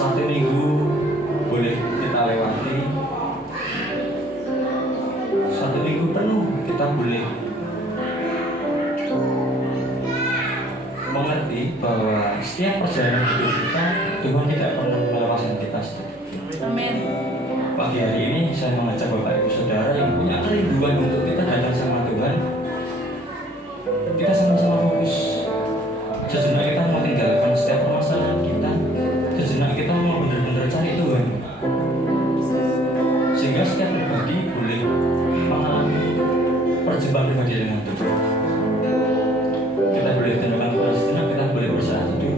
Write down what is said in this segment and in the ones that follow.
Satu minggu boleh kita lewati, satu minggu penuh kita boleh mengerti bahwa setiap perjalanan hidup kita, Tuhan tidak pernah melepaskan kita. Amin. Pagi hari ini saya mengajak Bapak Ibu Saudara yang punya kerinduan untuk kita datang sama Tuhan. Kita sama-sama fokus. Sejenak kita mau tinggalkan setiap permasalahan kita. Sejenak kita mau benar-benar cari Tuhan. Sehingga setiap pribadi boleh mengalami perjumpaan pribadi dengan Tuhan. Kita boleh tunjukkan kepada sejenak, kita boleh bersatu.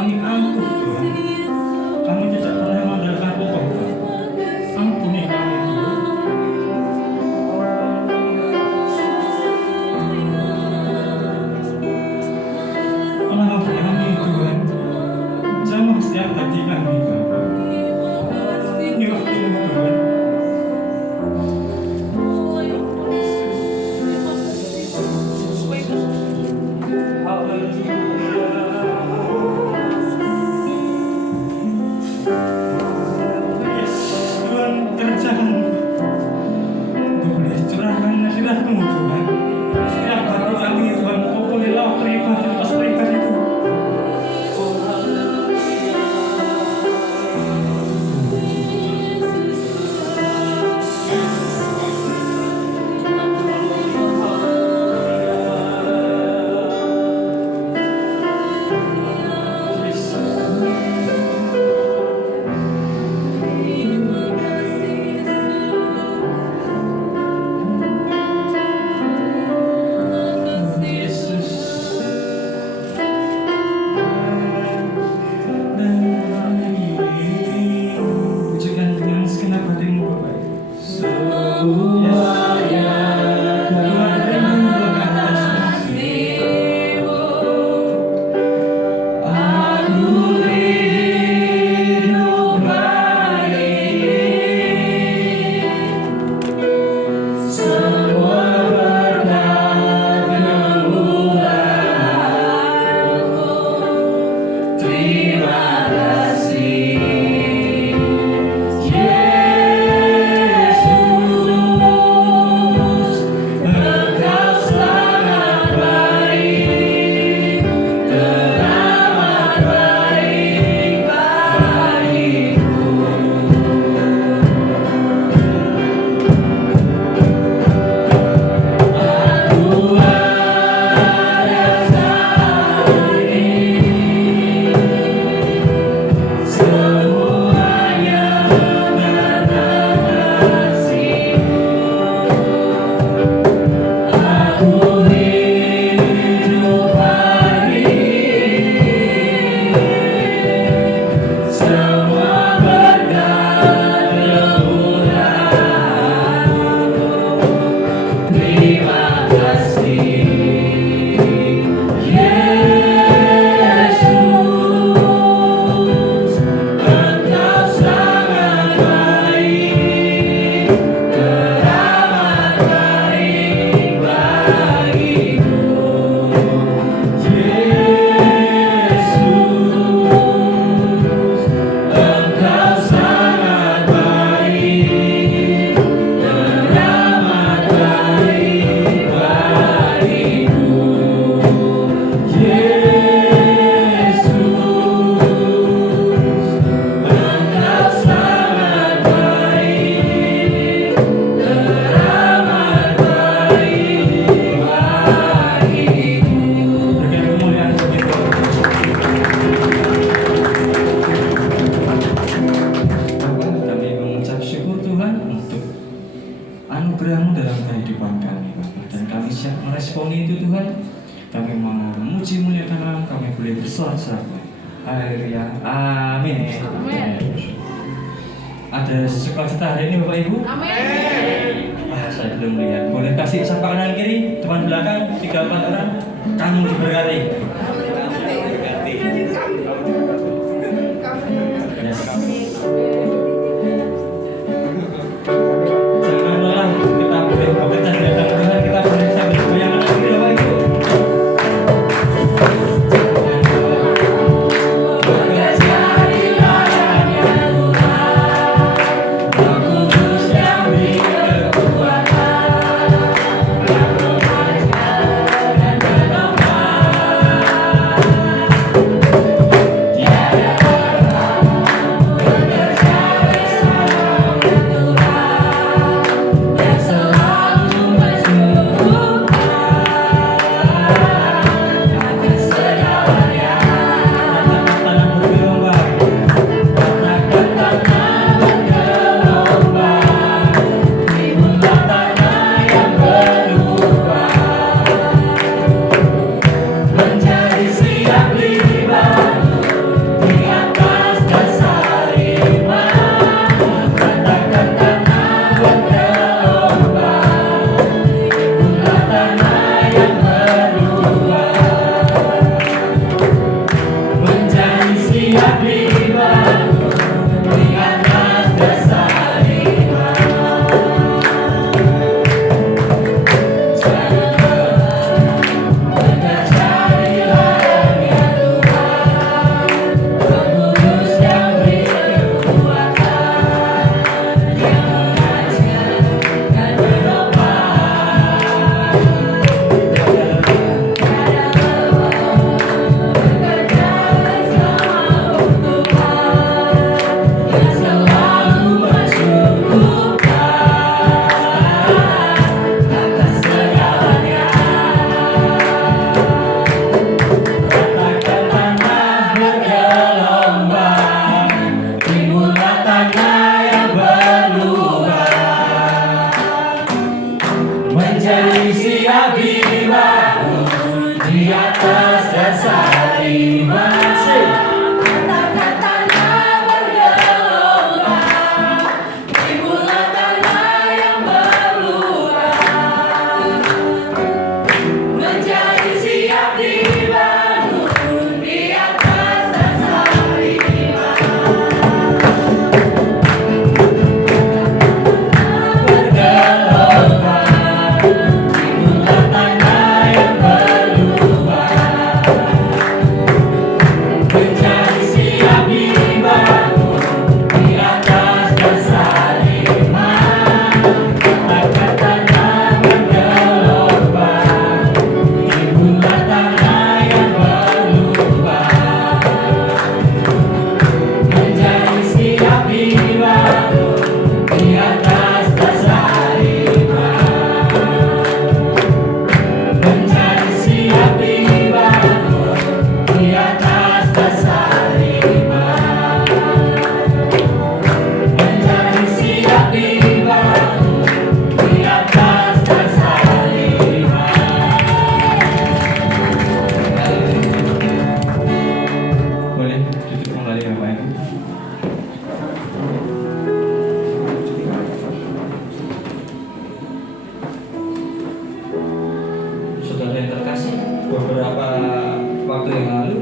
kami angkuh Tuhan. Kami tidak pernah mengandalkan Engkau Tuhan. Ampuni kami Tuhan. Allah kami Tuhan. Jamah setiap hati kami Bapa. Ini waktu Tuhan. Yes, Tuhan kerjakan. Engkau boleh curahkan hadirat-Mu Tuhan. Setiap hati kami Tuhan, Engkau bolehlah pribadi atas pribadi itu. Anugerah-Mu dalam kehidupan kami Bapa, dan kami siap meresponi itu Tuhan. Kami memuji muliakan Nama, kami boleh bersorak-sorak. Haleluya, amin. Ada sukacita hari ini Bapak Ibu? Amin. Saya belum lihat. Boleh kasih sampai kanan kiri, depan belakang, 3-4 orang. Kamu diberkati. Yes. siap dibangun di atas dasar iman. Jangan pernah bekerja di ladangnya Tuhan, pengurus yang beri kekuatan, yang mengajar dan menopang. Tiada lelah bekerja bersama untuk Tuhan, yang selalu mencukupkan atas segalanya. Ratakan tanah bergelombang, timbullah tanah yang berlubang, menjadi siap dibangun di atas dasar iman. Ratakan tanah bergelombang, timbullah tanah yang berlubang, menjadi siap dibangun di atas dasar iman. Bergelombang, timbullah tanah yang berlubang, menjadi siap dibangun di atas dasar iman. Ratakan tanah bergelombang, timbullah tanah yang berlubang, menjadi siap dibangun di atas dasar iman. Menjadi siap dibangun di atas dasar iman. Menjadi siap dibangun di atas dasar iman. Boleh tutup kembali Bapak Ibu. Saudara yang terkasih, beberapa waktu yang lalu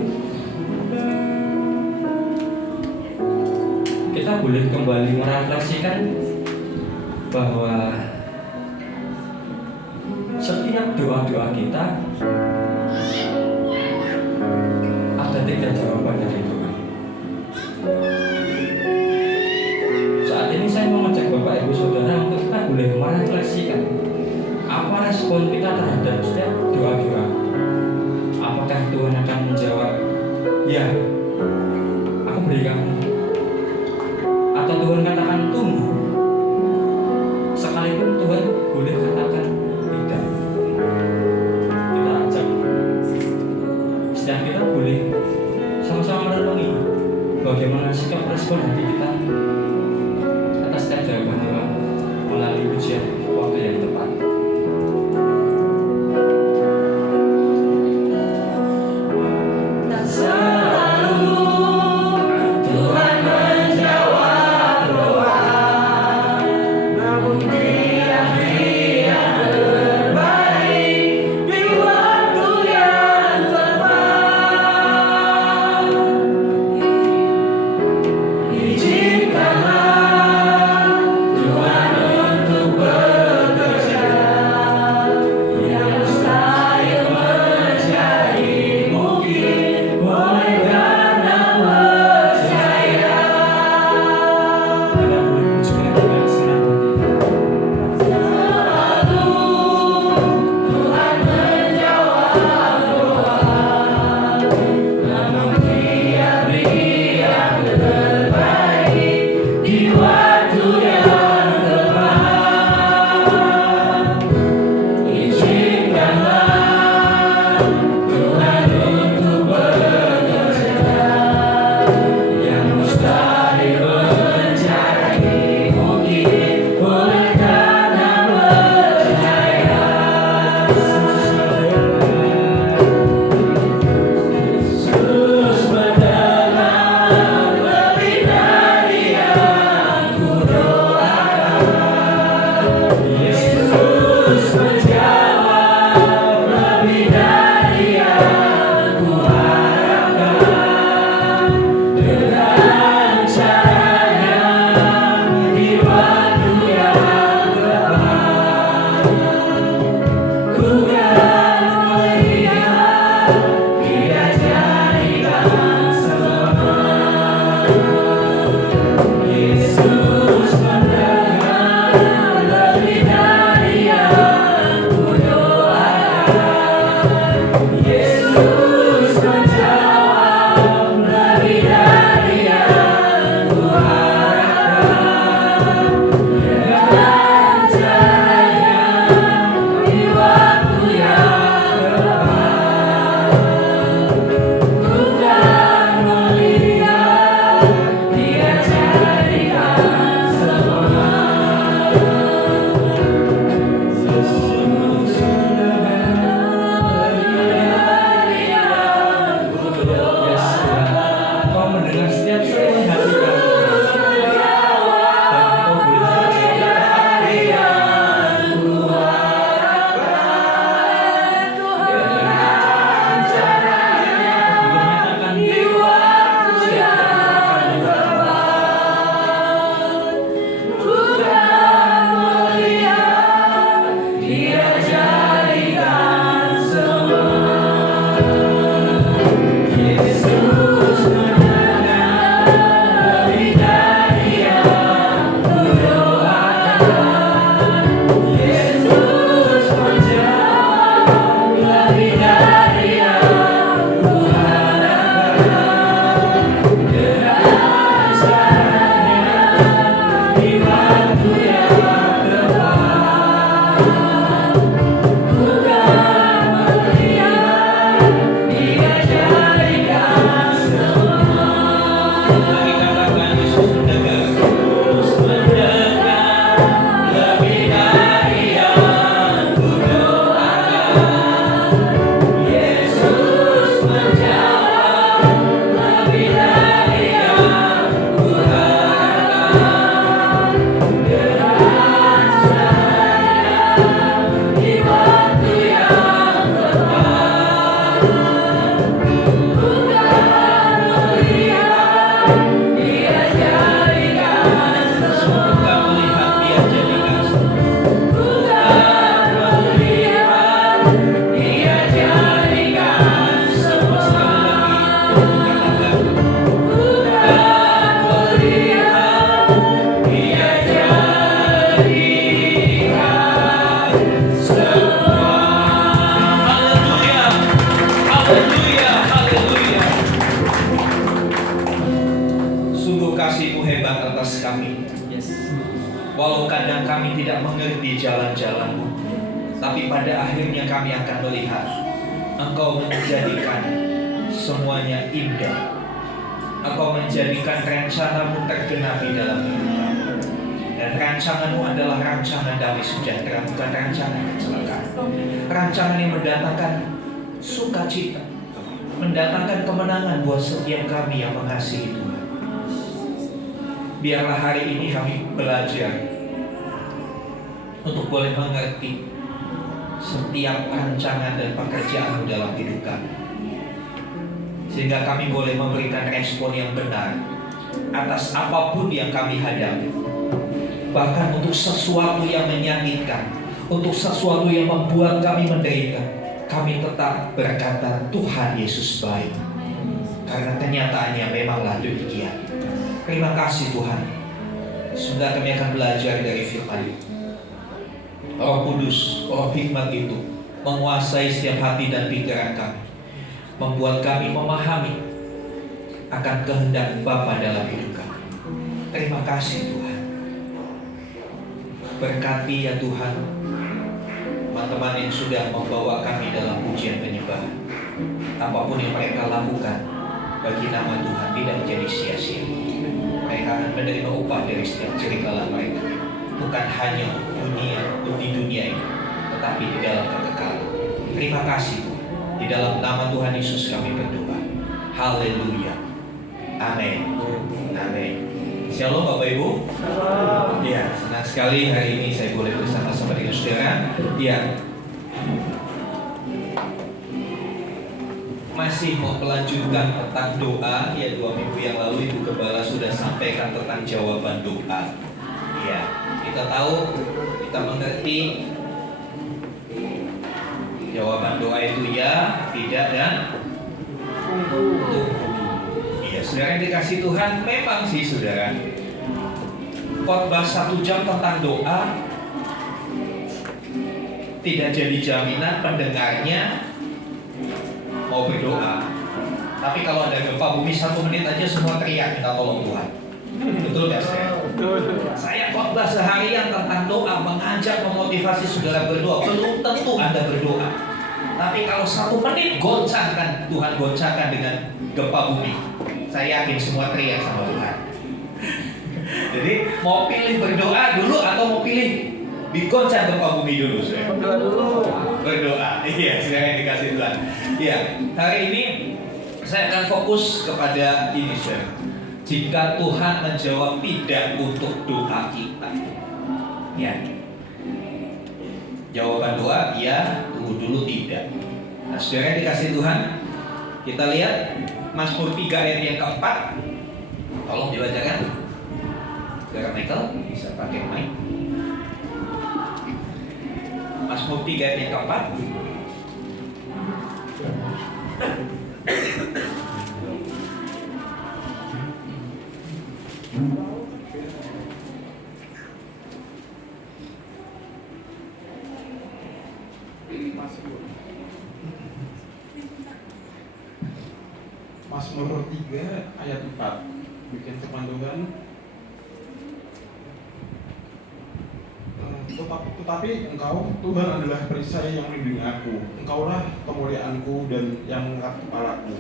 kita boleh kembali merefleksikan bahwa setiap doa-doa kita ada 3 jawaban dari Tuhan. Saat ini saya mau ngajak Bapak Ibu Saudara untuk kita boleh merefleksikan apa respon kita terhadap setiap doa-doa. Apakah Tuhan akan menjawab, ya, aku beri kamu, atau Tuhan katakan tunggu, sekalipun Tuhan boleh katakan tidak. Kita ajak setiap kita boleh sama-sama merenungi bagaimana sikap respon hati kita atas setiap jawaban doa melalui ujian waktu yang tepat. Tak selalu Tuhan menjawab doa, namun Dia beri yang terbaik di waktu yang tepat. Izinkanlah kasih-Mu hebat atas kami. Walau kadang kami tidak mengerti jalan-jalan-Mu, tapi pada akhirnya kami akan melihat Engkau menjadikan semuanya indah. Engkau menjadikan rencana-Mu tergenapi dalam hidup kami. Dan rancangan-Mu adalah rancangan damai sejahtera, bukan rancangan kecelakaan. Rancangan yang mendatangkan sukacita, mendatangkan kemenangan buat setiap kami yang mengasihi Tuhan. Biarlah hari ini kami belajar untuk boleh mengerti setiap rancangan dan pekerjaan-Mu dalam hidup kami, sehingga kami boleh memberikan respon yang benar atas apapun yang kami hadapi. Bahkan untuk sesuatu yang menyakitkan, untuk sesuatu yang membuat kami menderita, kami tetap berkata Tuhan Yesus baik, karena kenyataannya memanglah demikian. Terima kasih Tuhan. Semoga kami akan belajar dari firman. Roh Kudus, Roh hikmat itu menguasai setiap hati dan pikiran kami, membuat kami memahami akan kehendak Bapa dalam hidup kami. Terima kasih Tuhan. Berkati ya Tuhan teman-teman yang sudah membawa kami dalam pujian penyembahan. Apapun yang mereka lakukan bagi nama Tuhan tidak menjadi sia-sia. Mereka akan menerima upah dari setiap jerih-jerih mereka, bukan hanya untuk di dunia ini, tetapi di dalam kekekalan. Terima kasih Tuhan. Di dalam nama Tuhan Yesus kami berdoa. Haleluya. Amin. Amin. Shalom Bapak Ibu. Ya, senang sekali hari ini saya boleh bersama-sama dengan saudara. Ya, masih mau melanjutkan tentang doa. Ya, 2 minggu yang lalu Ibu Gembala sudah sampaikan tentang jawaban doa. Ya, kita tahu, kita mengerti jawaban doa itu ya, tidak, dan tunggu. Ya, saudara yang dikasih Tuhan, memang sih saudara, khotbah 1 jam tentang doa tidak jadi jaminan pendengarnya mau berdoa. Tapi kalau ada gempa bumi 1 menit aja semua teriak minta tolong Tuhan. Betul gak saudara? Saya khotbah seharian tentang doa, mengajak, memotivasi saudara berdoa. Belum tentu Anda berdoa. Tapi kalau 1 menit goncangkan, Tuhan goncangkan dengan gempa bumi, saya yakin semua teriak sama Tuhan. Jadi mau pilih berdoa dulu atau mau pilih digoncang gempa bumi dulu? Berdoa dulu. Berdoa. Iya, silakan dikasih Tuhan. Iya, hari ini saya akan fokus kepada ini, saudara. Jika Tuhan menjawab tidak untuk doa kita, ya. Jawaban doa ya, tunggu dulu tidak. Nah, saudara dikasih Tuhan, kita lihat Mazmur 3 ayat yang keempat. Tolong dibacakan. Saudara Michael bisa pakai mic. Mazmur 3 ayat yang keempat. Mazmur 3 ayat 4. Bikin firman Tuhan. Tetapi Engkau Tuhan adalah perisai yang melindungi aku. Engkaulah kemuliaanku dan yang mengangkat kepalaku.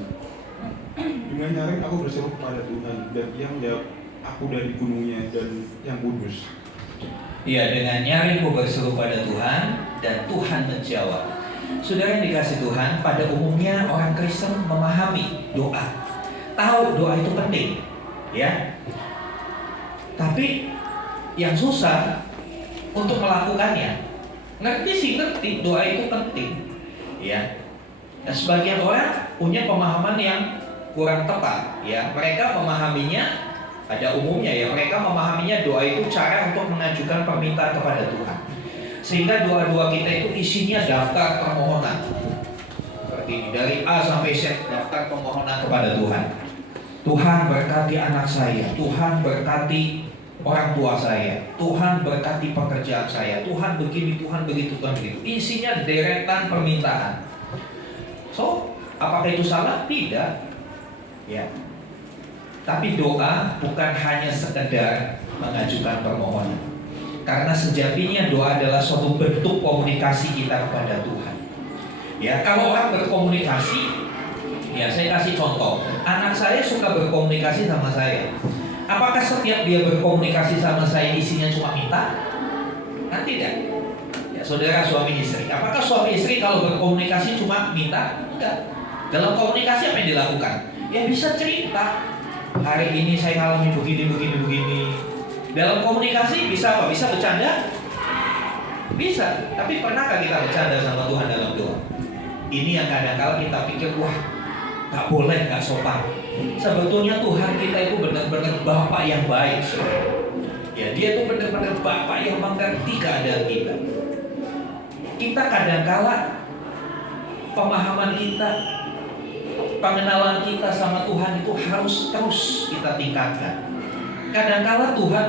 Dengan nyaring aku berseru kepada Tuhan, dan Ia menjawab aku dari gunungnya dan yang kudus. Iya, dengan nyaring aku berseru pada Tuhan dan Tuhan menjawab. Saudara yang dikasih Tuhan, pada umumnya orang Kristen memahami doa, tahu doa itu penting, ya. Tapi yang susah untuk melakukannya. Ngerti sih, ngerti doa itu penting, ya. Dan sebagian orang punya pemahaman yang kurang tepat, ya. Mereka memahaminya pada umumnya, ya. Mereka memahaminya doa itu cara untuk mengajukan permintaan kepada Tuhan. Sehingga doa-doa kita itu isinya daftar permohonan. Seperti ini, dari A sampai Z, daftar permohonan kepada Tuhan. Tuhan berkati anak saya, Tuhan berkati orang tua saya, Tuhan berkati pekerjaan saya, Tuhan begini, Tuhan begitu, Tuhan begitu. Isinya deretan permintaan. So, apakah itu salah? Tidak. Ya. Tapi doa bukan hanya sekedar mengajukan permohonan. Karena sejatinya doa adalah suatu bentuk komunikasi kita kepada Tuhan. Ya, kalau orang berkomunikasi, ya saya kasih contoh. Anak saya suka berkomunikasi sama saya. Apakah setiap dia berkomunikasi sama saya isinya cuma minta? Kan tidak. Ya, saudara suami istri. Apakah suami istri kalau berkomunikasi cuma minta? Enggak. Dalam komunikasi apa yang dilakukan? Ya bisa cerita. Hari ini saya alami begini. Dalam komunikasi bisa apa? Bisa bercanda? Bisa. Tapi pernahkah kita bercanda sama Tuhan dalam doa? Ini yang kadang-kala kita pikir, wah, gak boleh, gak sopan. Sebetulnya Tuhan kita itu benar-benar Bapa yang baik. Ya, Dia itu benar-benar Bapa yang mengerti keadaan kita. Kita kadang-kala pemahaman kita, pengenalan kita sama Tuhan itu harus terus kita tingkatkan. Kadang-kala Tuhan,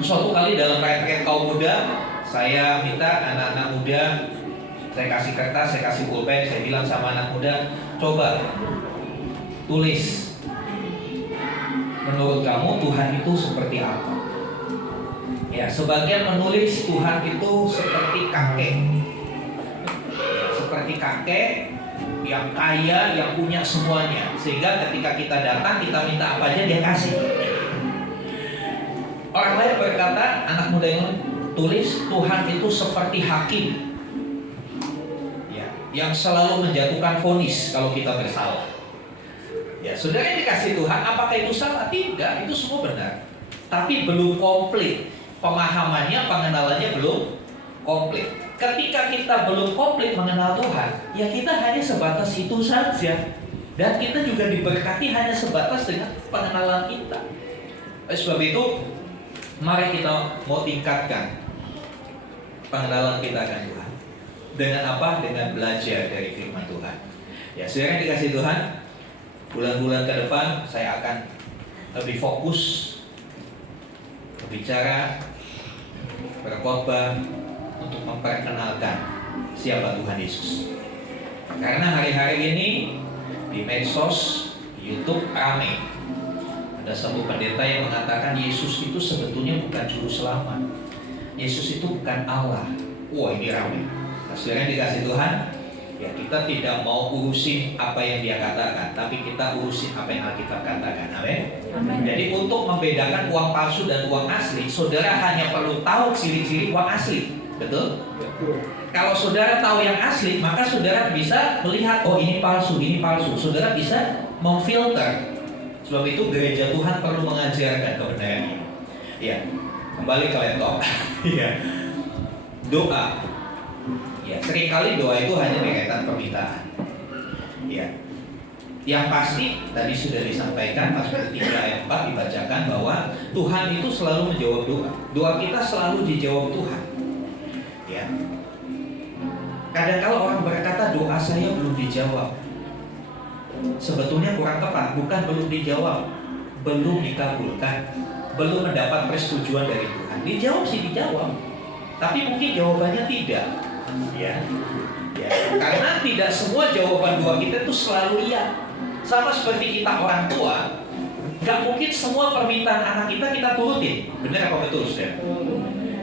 suatu kali dalam retret kaum muda, saya minta anak-anak muda, saya kasih kertas, saya kasih pulpen, saya bilang sama anak muda, coba tulis, menurut kamu Tuhan itu seperti apa? Ya, sebagian menulis Tuhan itu seperti kakek, seperti kakek yang kaya, yang punya semuanya, sehingga ketika kita datang, kita minta apa aja dia kasih. Orang lain berkata, anak muda yang tulis, Tuhan itu seperti hakim, ya, yang selalu menjatuhkan vonis kalau kita bersalah. Ya, saudara yang dikasih Tuhan, apakah itu salah? Tidak, itu semua benar. Tapi belum komplit pemahamannya, pengenalannya belum komplit. Ketika kita belum komplit mengenal Tuhan, ya kita hanya sebatas itu saja. Dan kita juga diberkati hanya sebatas dengan pengenalan kita. Sebab itu, mari kita mau tingkatkan pengenalan kita akan Tuhan. Dengan apa? Dengan belajar dari firman Tuhan. Ya, saudara yang dikasih Tuhan, bulan-bulan ke depan saya akan lebih fokus berbicara, berkhotbah untuk memperkenalkan siapa Tuhan Yesus. Karena hari-hari ini di medsos, di YouTube ramai. Ada satu pendeta yang mengatakan Yesus itu sebetulnya bukan juru selamat. Yesus itu bukan Allah. Wah, ini ramai. Nah, saudara yang dikasih Tuhan, ya kita tidak mau urusin apa yang dia katakan, tapi kita urusin apa yang Alkitab katakan. Amin. Jadi untuk membedakan uang palsu dan uang asli, saudara hanya perlu tahu ciri-ciri uang asli. Betul? Betul. Kalau saudara tahu yang asli, maka saudara bisa melihat, oh ini palsu, ini palsu. Saudara bisa memfilter. Sebab itu gereja Tuhan perlu mengajarkan kebenaran ini. Ya, kembali ke laptop. Ya, doa. Ya, seringkali doa itu hanya berkaitan permintaan. Ya, yang pasti tadi sudah disampaikan Mazmur 3 ayat 4 dibacakan bahwa Tuhan itu selalu menjawab doa. Doa kita selalu dijawab Tuhan. Ya. Kadang-kala orang berkata doa saya belum dijawab. Sebetulnya kurang tepat, bukan belum dijawab, belum dikabulkan, belum mendapat persetujuan dari Tuhan. Dijawab sih dijawab, tapi mungkin jawabannya tidak. Ya, karena tidak semua jawaban doa kita itu selalu iya. Sama seperti kita orang tua, gak mungkin semua permintaan anak kita turutin. Benar apa betul, saudara?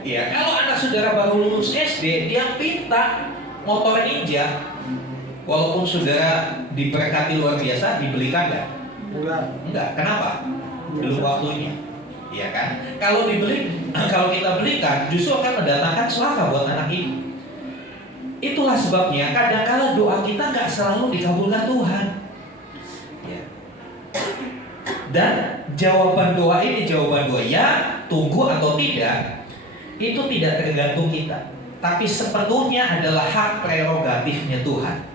Ya, kalau anak saudara baru lulus SD, dia minta motor ninja. Walaupun saudara diberkati luar biasa, dibelikan nggak? Enggak. Kenapa? Belum waktunya. Iya kan? Kalau kita belikan, justru akan mendatangkan celaka buat anak ini. Itulah sebabnya kadang-kala doa kita nggak selalu dikabulkan Tuhan. Ya. Dan jawaban doa ini, ya, tunggu atau tidak, itu tidak tergantung kita. Tapi sepenuhnya adalah hak prerogatifnya Tuhan.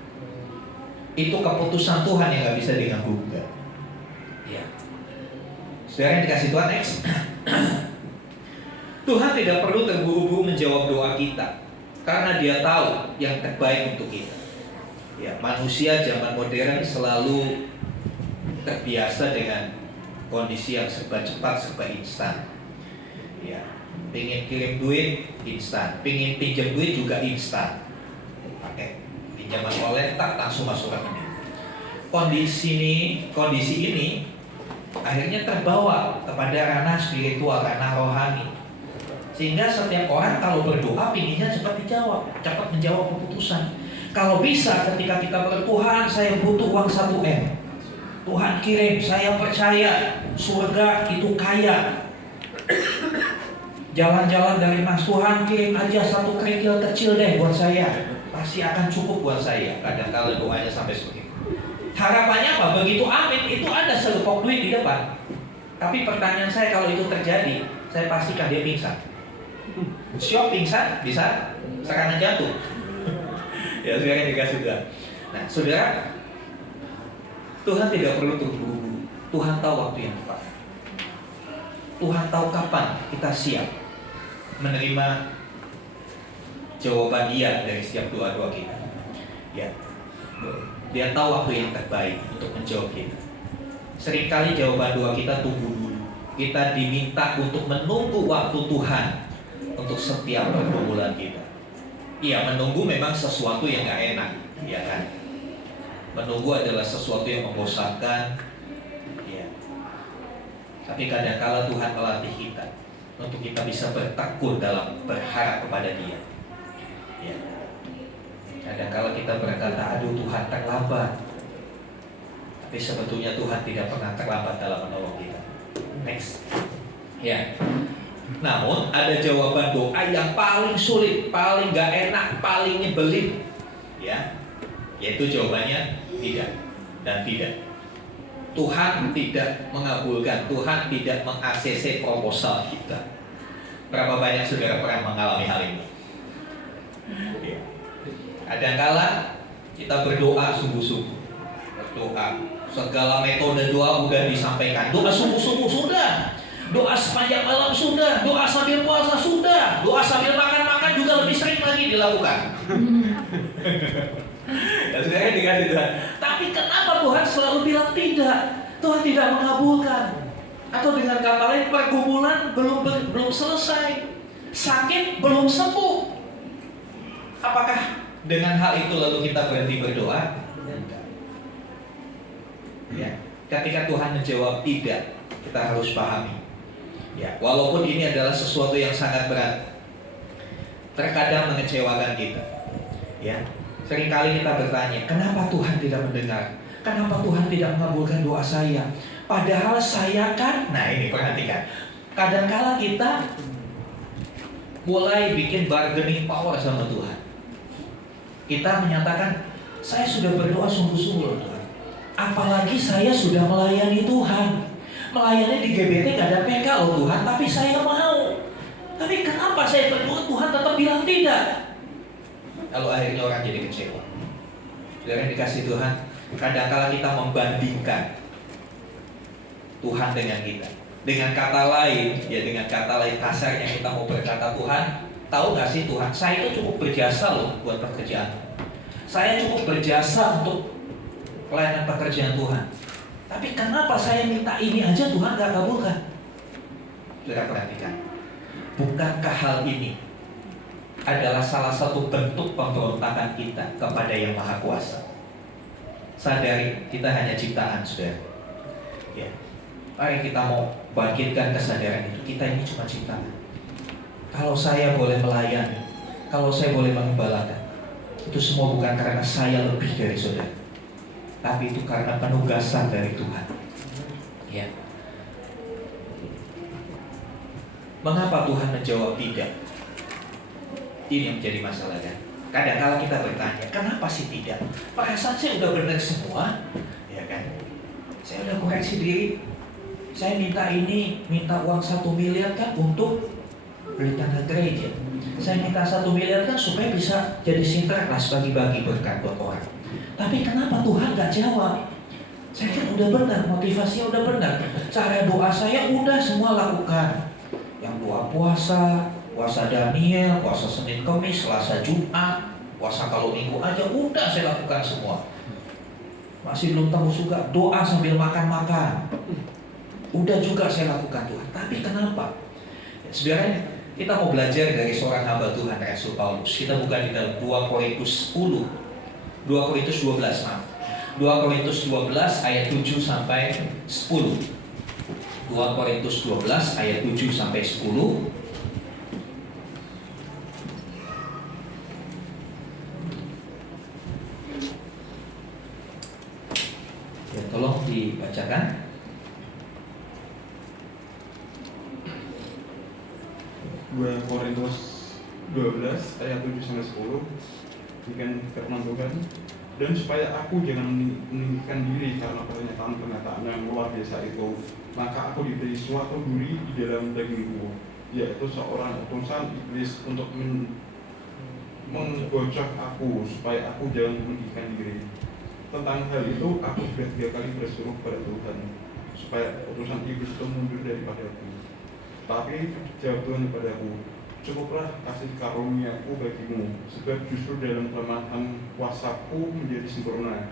Itu keputusan Tuhan yang gak bisa diganggu. Ya. Saudara yang dikasih Tuhan, next. Tuhan tidak perlu terburu-buru menjawab doa kita, karena Dia tahu yang terbaik untuk kita. Ya, manusia zaman modern selalu terbiasa dengan kondisi yang serba cepat, serba instan. Ya, pengen kirim duit instan, pengen pinjam duit juga instan. Pakai pinjaman oleh tak langsung masuk rekening. Kondisi ini akhirnya terbawa kepada ranah spiritual, ranah rohani. Sehingga setiap orang kalau berdoa pinginnya cepat dijawab, cepat menjawab keputusan. Kalau bisa ketika kita berdoa, saya butuh uang 1 M, Tuhan kirim, saya percaya surga itu kaya. Jalan-jalan dari Mas, Tuhan kirim aja 1 kerikil kecil deh buat saya, pasti akan cukup buat saya. Kadang-kala doanya sampai seperti itu. Harapannya apa? Begitu amin, itu ada selepok duit di depan. Tapi pertanyaan saya, kalau itu terjadi, saya pastikan dia pingsan. Syok, pingsan, bisa serangan jantung. Ya, saudara yang dikasih Tuhan. Nah, saudara, Tuhan tidak perlu terburu-buru. Tuhan tahu waktu yang tepat. Tuhan tahu kapan kita siap menerima jawaban Dia dari setiap doa-doa kita. Ya, Dia tahu waktu yang terbaik untuk menjawab kita. Seringkali jawaban doa kita tunggu dulu. Kita diminta untuk menunggu waktu Tuhan untuk setiap pergumulan kita. Iya, menunggu memang sesuatu yang gak enak, ya kan? Menunggu adalah sesuatu yang membosankan, ya. Tapi kadang-kala Tuhan melatih kita untuk kita bisa bertekun dalam berharap kepada Dia. Ya. Kadang-kala kita berkata, aduh Tuhan terlambat. Tapi sebetulnya Tuhan tidak pernah terlambat dalam menolong kita. Next. Ya. Namun ada jawaban doa yang paling sulit, paling gak enak, paling nyebelin, ya, yaitu jawabannya tidak dan tidak. Tuhan tidak mengabulkan, Tuhan tidak meng-ACC proposal kita. Berapa banyak saudara pernah mengalami hal ini? Ya. Kadang-kala kita berdoa sungguh-sungguh, berdoa, segala metode doa udah disampaikan, doa sungguh-sungguh sudah. Doa sepanjang malam sudah, doa sambil puasa sudah, doa sambil makan-makan juga lebih sering lagi dilakukan. Ya saudara dikasih Tuhan. Tapi kenapa Tuhan selalu bilang tidak? Tuhan tidak mengabulkan. Atau dengan kata lain, pergumulan belum selesai, sakit belum sembuh. Apakah dengan hal itu lalu kita berhenti berdoa? Tidak. Ya, ketika Tuhan menjawab tidak, kita harus pahami. Ya, walaupun ini adalah sesuatu yang sangat berat, terkadang mengecewakan kita. Ya, seringkali kita bertanya, kenapa Tuhan tidak mendengar? Kenapa Tuhan tidak mengabulkan doa saya? Padahal saya kan, nah ini perhatikan, kadang-kala kita mulai bikin bargaining power sama Tuhan. Kita menyatakan, saya sudah berdoa sungguh-sungguh Tuhan. Apalagi saya sudah melayani Tuhan. Melayani di GBT gak ada PK loh Tuhan, tapi saya mau. Tapi kenapa saya berdoa Tuhan tetap bilang tidak? Lalu akhirnya orang jadi kecewa. Saudara dikasih Tuhan, kadang-kala kita membandingkan Tuhan dengan kita. Dengan kata lain, ya dengan kata lain kasarnya kita mau berkata, Tuhan, tahu gak sih Tuhan, saya itu cukup berjasa loh buat pekerjaan. Saya cukup berjasa untuk pelayanan pekerjaan Tuhan. Tapi kenapa saya minta ini aja Tuhan gak kabulkan? Saudara perhatikan, bukankah hal ini adalah salah satu bentuk pemberontakan kita kepada Yang Maha Kuasa? Sadari, kita hanya ciptaan, saudara. Ya, mari kita mau bangkitkan kesadaran itu. Kita ini cuma ciptaan. Kalau saya boleh melayani, kalau saya boleh mengembalakan, itu semua bukan karena saya lebih dari saudara, tapi itu karena penugasan dari Tuhan. Ya. Mengapa Tuhan menjawab tidak? Ini yang menjadi masalah kan. Kadang-kala kita bertanya, kenapa sih tidak? Perasaan saya udah benar semua, ya kan? Saya udah koreksi diri. Saya minta ini, minta uang 1 miliar kan untuk beli tanah gereja. Saya minta 1 miliar kan supaya bisa jadi sinterklas bagi-bagi berkat buat orang. Tapi kenapa Tuhan gak jawab? Saya kan udah benar, motivasinya udah benar, cara doa saya udah semua lakukan. Yang doa puasa, puasa Daniel, puasa Senin Kamis, Selasa Jumat, puasa kalau Minggu aja udah saya lakukan semua. Masih belum tahu juga doa sambil makan-makan, udah juga saya lakukan Tuhan. Tapi kenapa? Ya, sebenarnya kita mau belajar dari seorang hamba Tuhan, Rasul Paulus. Kita buka di dalam 2 Korintus 10, 2 Korintus 12, maaf. 2 Korintus 12 ayat 7 sampai 10. 2 Korintus 12 ayat 7 sampai 10. Ya, tolong dibacakan. 2 Korintus 12 ayat 7 sampai 10. Demikian firman Tuhan. Dan supaya aku jangan meninggikan diri karena pernyataan-pernyataan yang luar biasa itu, maka aku diberi suatu duri di dalam dagingku, yaitu seorang utusan iblis untuk menggocok aku supaya aku jangan meninggikan diri. Tentang hal itu aku sudah 3 kali berseru kepada Tuhan supaya utusan iblis itu mundur daripadaku. Tapi jawab Tuhan kepadaku, cukuplah kasih karuniaku bagimu, sebab justru dalam kelemahan kuasaku menjadi sempurna.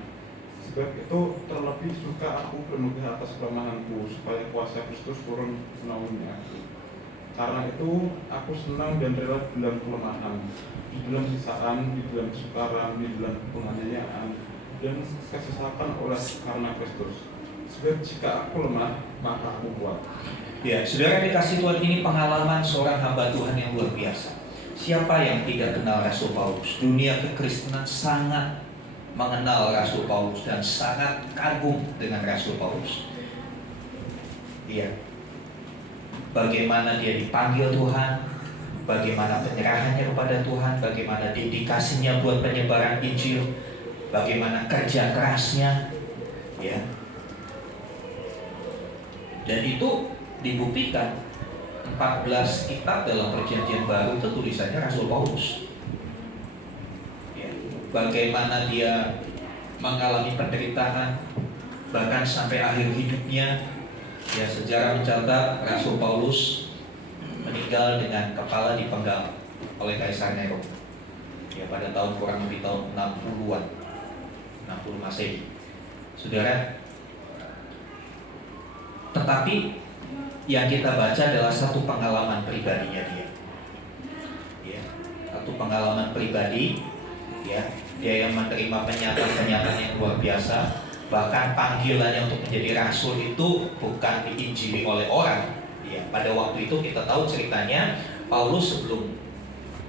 Sebab itu terlebih suka aku bernubuh atas kelemahanku, supaya kuasa Kristus turun menaungi aku. Karena itu aku senang dan rela di dalam kelemahan, di dalam siksaan, di dalam kesukaran, di dalam penganiayaan, dan kesesakan oleh karena Kristus. Sebab jika aku lemah, maka aku kuat. Ya, saudara dikasih Tuhan, ini pengalaman seorang hamba Tuhan yang luar biasa. Siapa yang tidak kenal Rasul Paulus? Dunia kekristenan sangat mengenal Rasul Paulus dan sangat kagum dengan Rasul Paulus. Iya. Bagaimana dia dipanggil Tuhan, bagaimana penyerahannya kepada Tuhan, bagaimana dedikasinya buat penyebaran Injil, bagaimana kerja kerasnya, ya. Dan itu dibuktikan 14 kitab dalam Perjanjian Baru itu tulisannya Rasul Paulus. Ya, bagaimana dia mengalami penderitaan bahkan sampai akhir hidupnya. Ya, sejarah mencatat Rasul Paulus meninggal dengan kepala dipenggal oleh Kaisar Nero. Ya, pada tahun kurang lebih tahun 60-an, 60 Masehi. Saudara, tetapi yang kita baca adalah satu pengalaman pribadinya dia. Ya, satu pengalaman pribadi, ya, dia yang menerima penyataan-penyataan yang luar biasa. Bahkan panggilannya untuk menjadi rasul itu bukan diinjili oleh orang. Ya, pada waktu itu kita tahu ceritanya, Paulus sebelum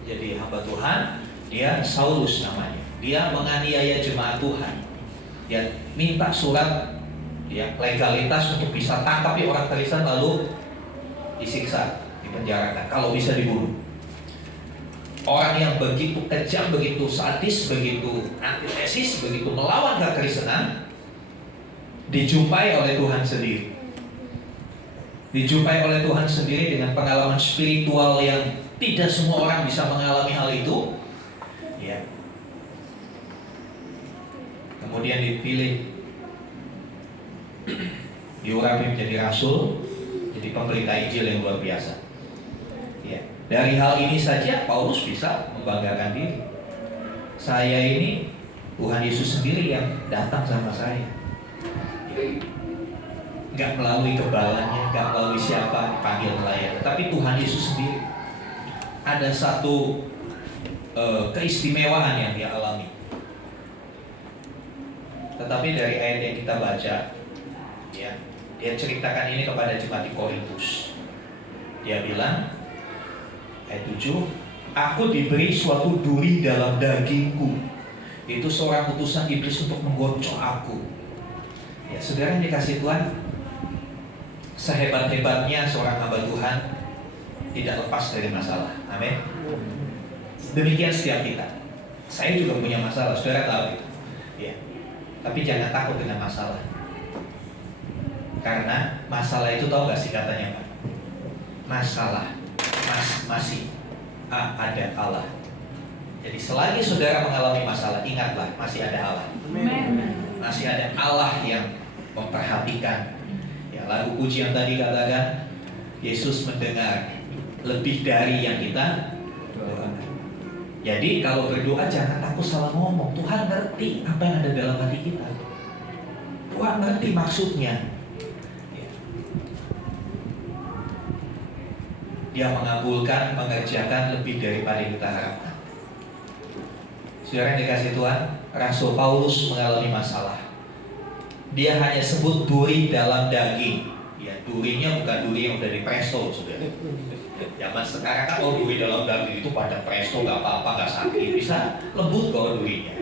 jadi hamba Tuhan, dia Saulus namanya. Dia menganiaya jemaat Tuhan. Dia minta surat, ya, legalitas untuk bisa tangkapi orang Kristen lalu disiksa, dipenjarakan, kalau bisa dibunuh. Orang yang begitu kejam, begitu sadis, begitu antitesis, begitu melawan kekristenan, dijumpai oleh Tuhan sendiri. Dijumpai oleh Tuhan sendiri dengan pengalaman spiritual yang tidak semua orang bisa mengalami hal itu. Ya. Kemudian dipilih, diurapi menjadi rasul, jadi pemberita Injil yang luar biasa. Ya. Dari hal ini saja Paulus bisa membanggakan diri. Saya ini Tuhan Yesus sendiri yang datang sama saya. Nggak melalui kebalannya, nggak melalui siapa dipanggil melayani, tapi Tuhan Yesus sendiri. Ada satu keistimewaan yang dia alami. Tetapi dari ayat yang kita baca, ya, dia ceritakan ini kepada jemaat di Korintus. Dia bilang, ayat 7, aku diberi suatu duri dalam dagingku. Itu seorang utusan iblis untuk menggocok aku. Ya, saudara yang dikasih Tuhan, sehebat-hebatnya seorang hamba Tuhan tidak lepas dari masalah. Amin. Demikian setiap kita. Saya juga punya masalah, saudara tahu itu. Ya. Tapi jangan takut dengan masalah. Karena masalah itu, tahu gak sih katanya, Pak? Masalah masih ada Allah. Jadi selagi saudara mengalami masalah, ingatlah masih ada Allah. Amen. Masih ada Allah yang memperhatikan. Ya, lagu pujian tadi katakan Yesus mendengar lebih dari yang kita doakan. Jadi kalau berdoa jangan takut salah ngomong. Tuhan ngerti apa yang ada dalam hati kita. Tuhan ngerti maksudnya. Ya. Dia mengabulkan, mengerjakan lebih daripada yang kita harapkan. Saudara yang dikasih Tuhan, Rasul Paulus mengalami masalah. Dia hanya sebut duri dalam daging. Ya, Durinya bukan duri yang udah di presto, sudah. Zaman sekarang kan duri dalam daging itu pada presto nggak apa-apa, nggak sakit, bisa lembut kok durinya.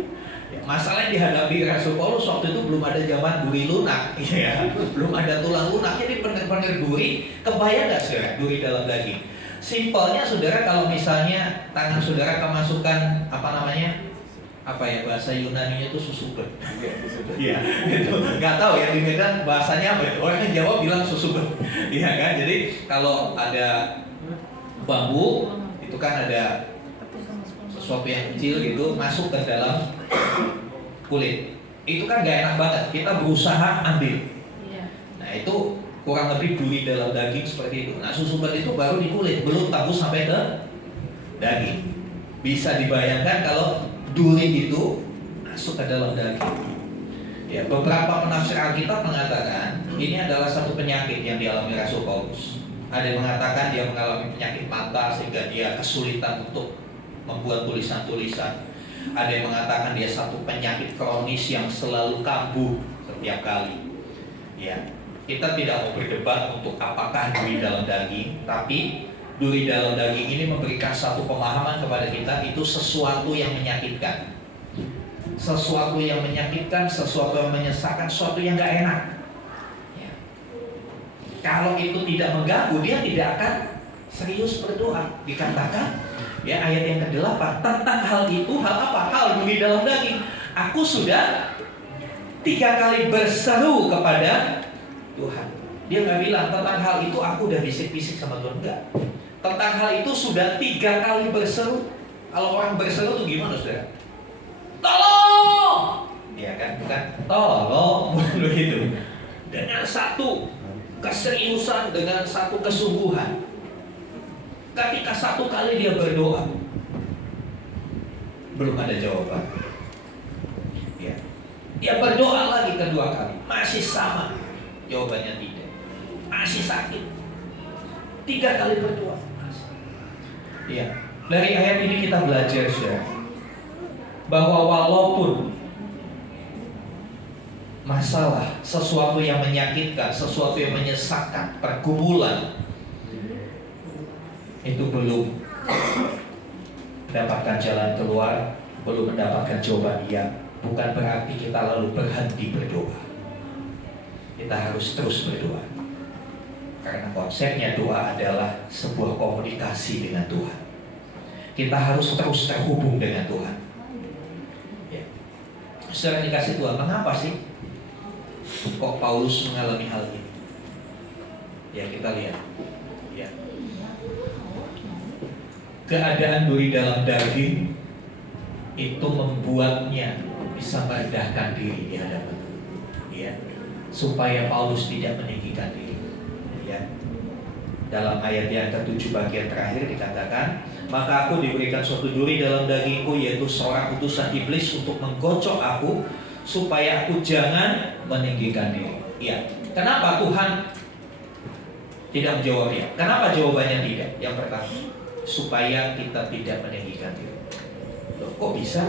Ya, masalah yang dihadapi Rasul Paulus waktu itu belum ada zaman duri lunak, ya, belum ada tulang lunak, jadi benar-benar duri. Kebayang nggak saudara duri dalam daging? Simpelnya saudara, kalau misalnya tangan saudara kemasukan apa ya bahasa Yunaninya itu susubet. Iya, itu nggak tahu ya di Medan bahasanya apa. Orang yang Jawa bilang susubet, iya kan? Jadi kalau ada bambu itu kan ada sesuatu yang kecil gitu masuk ke dalam kulit. Itu kan nggak enak banget. Kita berusaha ambil. Nah itu kurang lebih duri dalam daging seperti itu. Nah susubet itu baru di kulit, belum tembus sampai ke daging. Bisa dibayangkan kalau duri itu masuk ke dalam daging. Ya, beberapa penafsir Alkitab mengatakan ini adalah satu penyakit yang dialami Rasul Paulus. Ada yang mengatakan dia mengalami penyakit mata sehingga dia kesulitan untuk membuat tulisan-tulisan. Ada yang mengatakan dia satu penyakit kronis yang selalu kambuh setiap kali. Ya, kita tidak mau berdebat untuk apakah duri dalam daging, tapi duri dalam daging ini memberikan satu pemahaman kepada kita, itu sesuatu yang menyakitkan. Sesuatu yang menyakitkan, sesuatu yang menyesakkan, sesuatu yang gak enak. Ya. Kalau itu tidak mengganggu, dia tidak akan serius berdoa. Dikatakan, ya ayat yang ke-8, tentang hal itu, hal apa? Hal duri dalam daging. Aku sudah 3 kali berseru kepada Tuhan. Dia gak bilang tentang hal itu aku udah bisik-bisik sama Tuhan, enggak. Tentang hal itu sudah 3 kali berseru. Kalau orang berseru itu gimana saudara? Tolong! Ya kan, bukan tolong begitu. Dengan satu keseriusan, dengan satu kesungguhan. Ketika 1 kali dia berdoa, belum ada jawaban. Ya. Dia berdoa lagi kedua kali, masih sama. Jawabannya tidak. Masih sakit. 3 kali berdoa. Ya, dari ayat ini kita belajar bahwa walaupun masalah, sesuatu yang menyakitkan, sesuatu yang menyesakkan, pergumulan itu belum mendapatkan jalan keluar, belum mendapatkan jawaban iya, bukan berarti kita lalu berhenti berdoa. Kita harus terus berdoa. Karena konsepnya doa adalah sebuah komunikasi dengan Tuhan. Kita harus terus terhubung dengan Tuhan. Ya. Saudara dikasih Tuhan, mengapa sih kok Paulus mengalami hal ini? Ya kita lihat. Ya. Keadaan duri dalam daging itu membuatnya bisa merendahkan diri di hadapan Tuhan. Ya. Supaya Paulus tidak meninggikan diri. Ya. Dalam ayat yang ke-7 bagian terakhir dikatakan, maka aku diberikan suatu duri dalam dagingku, yaitu seorang utusan iblis untuk menggocok aku, supaya aku jangan meninggikan diri. Ya. Kenapa Tuhan tidak menjawabnya? Kenapa jawabannya tidak? Yang pertama, supaya kita tidak meninggikan diri. Loh, kok bisa?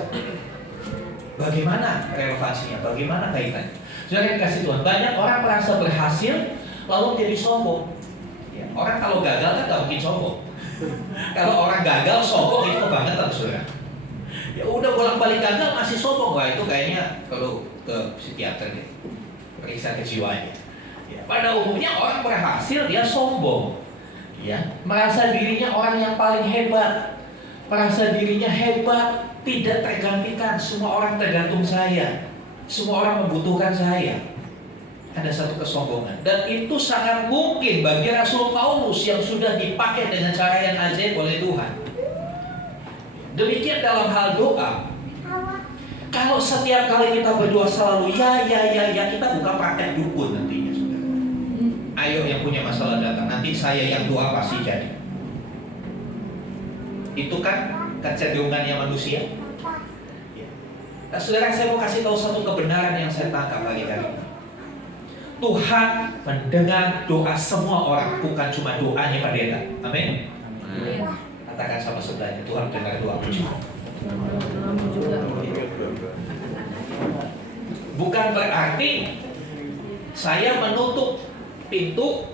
Bagaimana relevansinya? Bagaimana kaitannya? Saudara kasih Tuhan, banyak orang merasa berhasil lalu jadi sombong. Ya, orang kalau gagal kan gak mungkin sombong. Kalau orang gagal sombong itu kebangetan saudara. Ya udah bolak-balik gagal masih sombong, wah itu kayaknya perlu ke psikiater deh, periksa kejiwaannya. Ya, pada umumnya orang berhasil dia sombong. Ya, merasa dirinya orang yang paling hebat, merasa dirinya hebat, tidak tergantikan, semua orang tergantung saya. Semua orang membutuhkan saya. Ada satu kesombongan. Dan itu sangat mungkin bagi Rasul Paulus yang sudah dipakai dengan cara yang ajaib oleh Tuhan. Demikian dalam hal doa. Kalau setiap kali kita berdoa selalu ya, kita bukan praktek dukun nantinya saudara. Ayo yang punya masalah datang, nanti saya yang doa pasti jadi. Itu kan kecenderungannya manusia. Nah, saudara, saya mau kasih tahu satu kebenaran yang saya tangkap pagi hari ini. Tuhan mendengar doa semua orang, bukan cuma doanya pendeta. Amin. Katakan sama sebelahnya, Tuhan mendengar doamu juga. Bukan berarti saya menutup pintu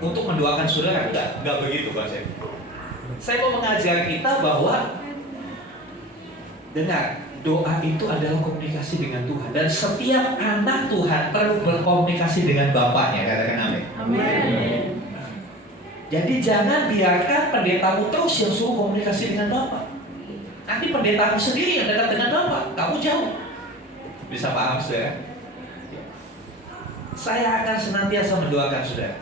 untuk mendoakan saudara. Enggak begitu konsep. Saya mau mengajar kita bahwa dengar, doa itu adalah komunikasi dengan Tuhan, dan setiap anak Tuhan perlu berkomunikasi dengan Bapaknya. Katakan amin. Amin. Jadi jangan biarkan pendetamu terus yang suruh komunikasi dengan Bapak. Nanti pendetamu sendiri yang dekat dengan Bapak, kamu jauh. Bisa paham saudara? Saya akan senantiasa mendoakan saudara.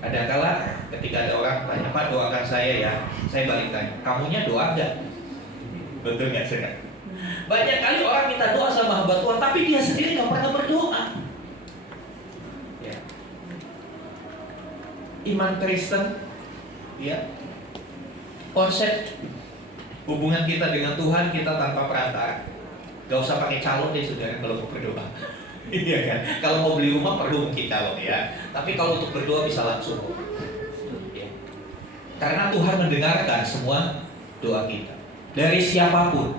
Kadang-kala ketika ada orang tanya, Pak doakan saya ya, saya balik tanya, kamunya doa enggak? Betul nggak saudara? Banyak kali orang minta doa sama hamba Tuhan, tapi dia sendiri nggak pernah berdoa. Ya. Iman Kristen, ya, konsep hubungan kita dengan Tuhan kita tanpa perantara. Gak usah pakai calon deh saudara kalau mau berdoa. Iya kan? Kalau mau beli rumah perlu mungkin calon ya. Tapi kalau untuk berdoa bisa langsung. Ya. Karena Tuhan mendengarkan semua doa kita dari siapapun.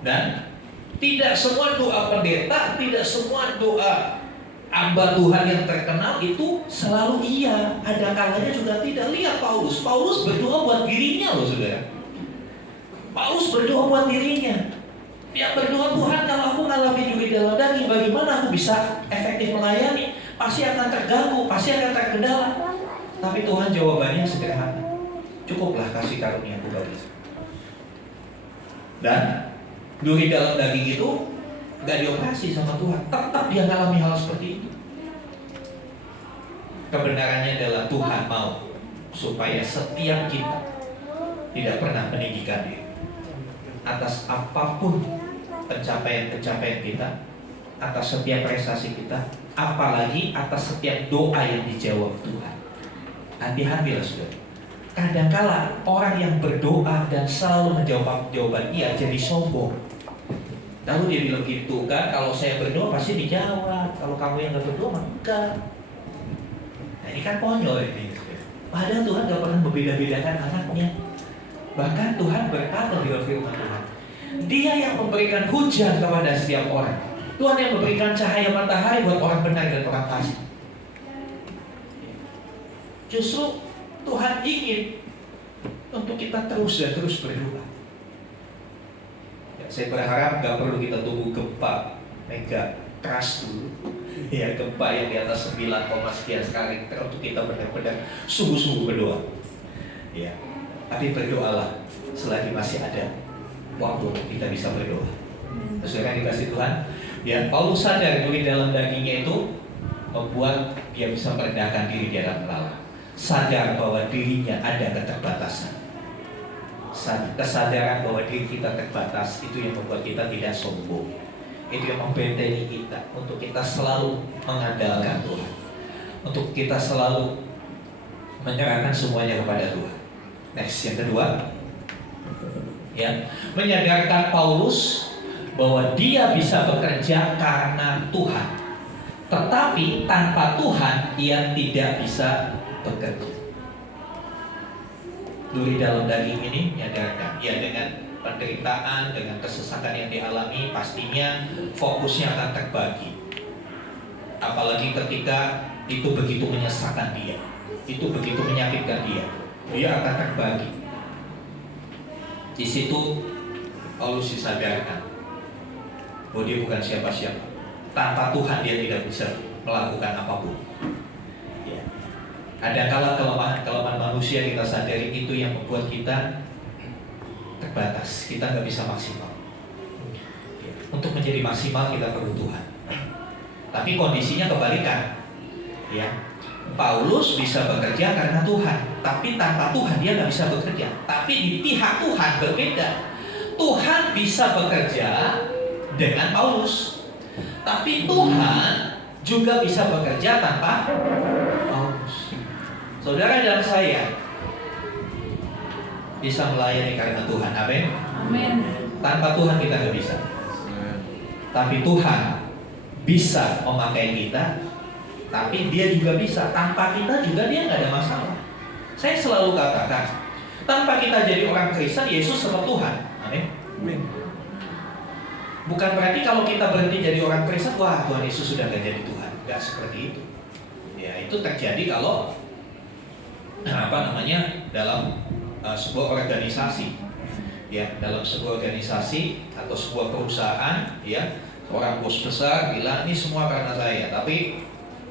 Dan tidak semua doa pendeta, tidak semua doa hamba Tuhan yang terkenal itu selalu iya. Ada kalanya juga tidak. Lihat Paulus berdoa buat dirinya loh saudara. Paulus berdoa buat dirinya. Dia berdoa, Tuhan kalau aku ngalami nyeri dalam daging, bagaimana aku bisa efektif melayani? Pasti akan terganggu, pasti akan terkendala. Tapi Tuhan jawabannya sederhana. Cukuplah kasih karunia aku bagi. Dan duri dalam daging itu gak dioperasi sama Tuhan, tetap dia ngalami hal seperti itu. Kebenarannya adalah Tuhan mau supaya setiap kita tidak pernah meninggikan diri atas apapun pencapaian-pencapaian kita, atas setiap prestasi kita, apalagi atas setiap doa yang dijawab Tuhan. Hati-hatilah saudara. Kadangkala orang yang berdoa dan selalu menjawab jawaban iya jadi sombong. Lalu dia bilang gitu kan, kalau saya berdoa pasti dijawab, kalau kamu yang gak berdoa mah enggak. Nah ini kan konyol ini. Padahal Tuhan gak pernah membeda-bedakan anaknya. Bahkan Tuhan berkata di firman Tuhan, Dia yang memberikan hujan kepada setiap orang. Tuhan yang memberikan cahaya matahari buat orang benar dan orang fasik. Justru Tuhan ingin untuk kita terus dan terus berdoa. Ya, saya berharap gak perlu kita tunggu gempa mega keras dulu. Ya, gempa yang di atas 9, sekian sekali untuk kita benar-benar sungguh-sungguh berdoa. Ya, tapi berdoalah selagi masih ada waktu kita bisa berdoa. Saudara dikasih Tuhan, ya Paulus sadar duri dalam dagingnya itu membuat dia bisa merendahkan diri di dalam Allah. Sadar bahwa dirinya ada keterbatasan. Kesadaran bahwa diri kita terbatas itu yang membuat kita tidak sombong. Itu yang membentengi kita untuk kita selalu mengandalkan Tuhan, untuk kita selalu menyerahkan semuanya kepada Tuhan. Next, yang kedua, ya, menyadarkan Paulus bahwa dia bisa bekerja karena Tuhan, tetapi tanpa Tuhan ia tidak bisa bekerja. Duri dalam daging ini menyadarkan, ya dengan penderitaan, dengan kesesakan yang dialami, pastinya fokusnya akan terbagi. Apalagi ketika itu begitu menyesakkan dia, itu begitu menyakitkan dia akan terbagi. Di situ Paulus disadarkan bahwa dia bukan siapa-siapa. Tanpa Tuhan dia tidak bisa melakukan apapun. Ya. Kadang-kala kelemahan manusia kita sadari itu yang membuat kita terbatas. Kita nggak bisa maksimal. Ya. Untuk menjadi maksimal kita perlu Tuhan. Tapi kondisinya kebalikan. Ya. Paulus bisa bekerja karena Tuhan, tapi tanpa Tuhan dia nggak bisa bekerja. Tapi di pihak Tuhan berbeda. Tuhan bisa bekerja dengan Paulus, tapi Tuhan juga bisa bekerja tanpa Paulus. Saudara dan saya bisa melayani karena Tuhan. Amin. Amin. Tanpa Tuhan kita nggak bisa. Tapi Tuhan bisa memakai kita. Tapi dia juga bisa, tanpa kita juga dia nggak ada masalah. Saya selalu katakan, tanpa kita jadi orang Kristen, Yesus tetap Tuhan. Amin. Bukan berarti kalau kita berhenti jadi orang Kristen, wah Tuhan Yesus sudah nggak jadi Tuhan. Nggak seperti itu. Ya, itu terjadi kalau dalam sebuah organisasi. Ya, dalam sebuah organisasi atau sebuah perusahaan, ya, orang bos besar bilang ini semua karena saya, tapi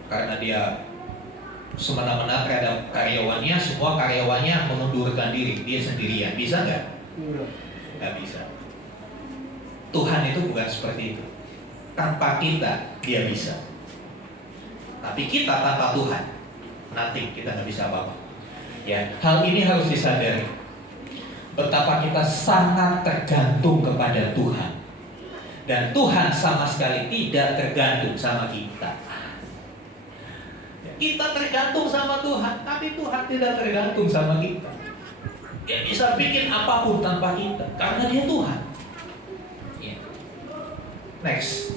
karena dia semena-mena terhadap karyawannya, semua karyawannya mengundurkan diri, dia sendirian. Bisa nggak? Nggak bisa. Tuhan itu bukan seperti itu. Tanpa kita, dia bisa. Tapi kita tanpa Tuhan, nanti kita nggak bisa apa-apa. Ya, hal ini harus disadari. Betapa kita sangat tergantung kepada Tuhan. Dan Tuhan sama sekali tidak tergantung sama kita. Kita tergantung sama Tuhan, tapi Tuhan tidak tergantung sama kita. Dia bisa bikin apapun tanpa kita, karena dia Tuhan. Ya. Next.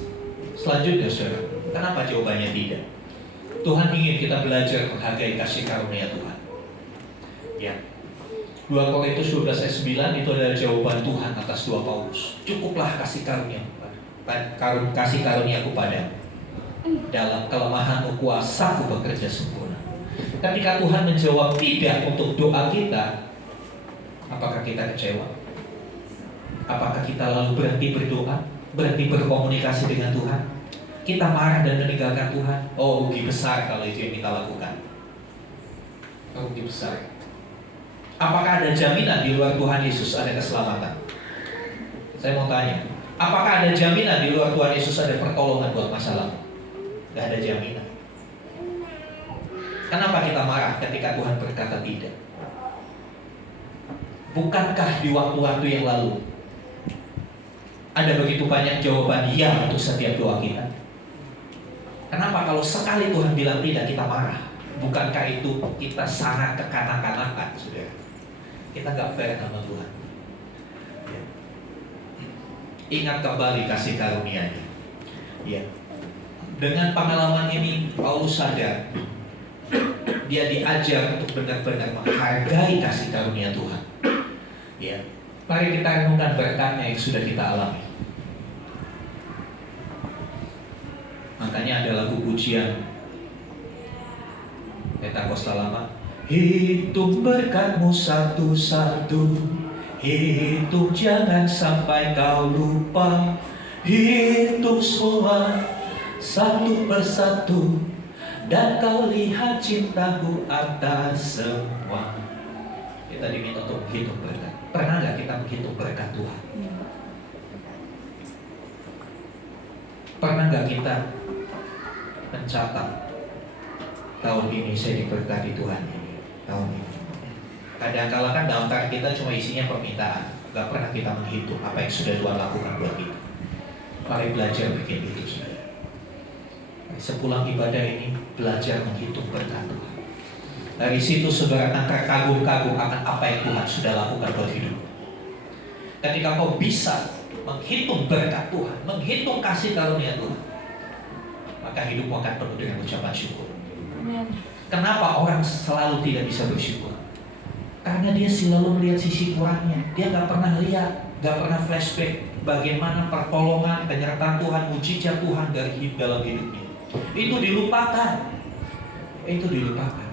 Selanjutnya, saudara, kenapa jawabannya tidak? Tuhan ingin kita belajar menghargai kasih karunia Tuhan. Ya. 2 Korintus 12 ayat 9 itu adalah jawaban Tuhan atas doa Paulus. Cukuplah kasih karunia kasih karuniaku padamu. Dalam kelemahanmu kuasaku bekerja sempurna. Ketika Tuhan menjawab tidak untuk doa kita, apakah kita kecewa? Apakah kita lalu berhenti berdoa? Berhenti berkomunikasi dengan Tuhan? Kita marah dan meninggalkan Tuhan? Oh, rugi besar kalau itu yang kita lakukan. Rugi besar. Apakah ada jaminan di luar Tuhan Yesus ada keselamatan? Saya mau tanya, apakah ada jaminan di luar Tuhan Yesus ada pertolongan buat masalah? Gak ada jaminan. Kenapa kita marah ketika Tuhan berkata tidak? Bukankah di waktu-waktu yang lalu ada begitu banyak jawaban ya untuk setiap doa kita? Kenapa kalau sekali Tuhan bilang tidak kita marah? Bukankah itu kita sangat kekanak-kanakan, saudara? Kita gak fair sama Tuhan. Ya. Ingat kembali kasih karunia-Nya. Ya. Dengan pengalaman ini Paulus sadar dia diajar untuk benar-benar menghargai kasih karunia Tuhan. Ya. Mari kita renungkan berkatnya yang sudah kita alami. Makanya ada lagu pujian Pentakosta lama. Hitung berkatmu satu-satu, hitung jangan sampai kau lupa. Hitung semua satu persatu, dan kau lihat cintaku atas semua. Kita diminta untuk menghitung berkat. Pernah gak kita menghitung berkat Tuhan? Pernah gak kita mencatat tahun ini saya diberkati Tuhan ini, tahun ini? Kadang-kala kan daftar kita cuma isinya permintaan, gak pernah kita menghitung apa yang sudah Tuhan lakukan buat kita. Mari belajar bikin itu, saudara. Sepulang ibadah ini, belajar menghitung berkat Tuhan. Dari situ saudara akan terkagum-kagum akan apa yang Tuhan sudah lakukan buat hidup. Ketika kau bisa menghitung berkat Tuhan, menghitung kasih karunia Tuhan, maka hidupmu akan penuh dengan ucapan syukur. Kenapa orang selalu tidak bisa bersyukur? Karena dia selalu melihat sisi kurangnya. Dia gak pernah lihat, gak pernah flashback bagaimana pertolongan, penyertaan Tuhan, mujizat Tuhan dalam hidupnya. Itu dilupakan. Itu dilupakan.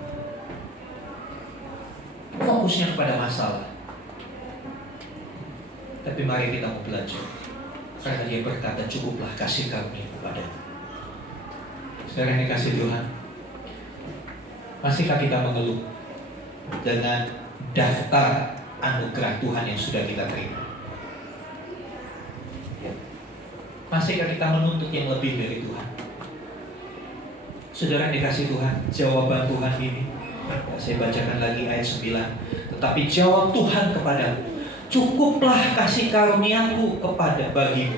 Fokusnya kepada masalah. Tapi mari kita mau belajar. Karena dia berkata cukuplah kasih karunia kepadanya. Sekarang dikasih Tuhan. Masihkah kita mengeluh dengan daftar anugerah Tuhan yang sudah kita terima? Ya. Masihkah kita menuntut yang lebih dari Tuhan? Saudara dikasih Tuhan, jawaban Tuhan ini, saya bacakan lagi ayat 9. Tetapi jawab Tuhan kepadamu, cukuplah kasih karuniaku bagimu,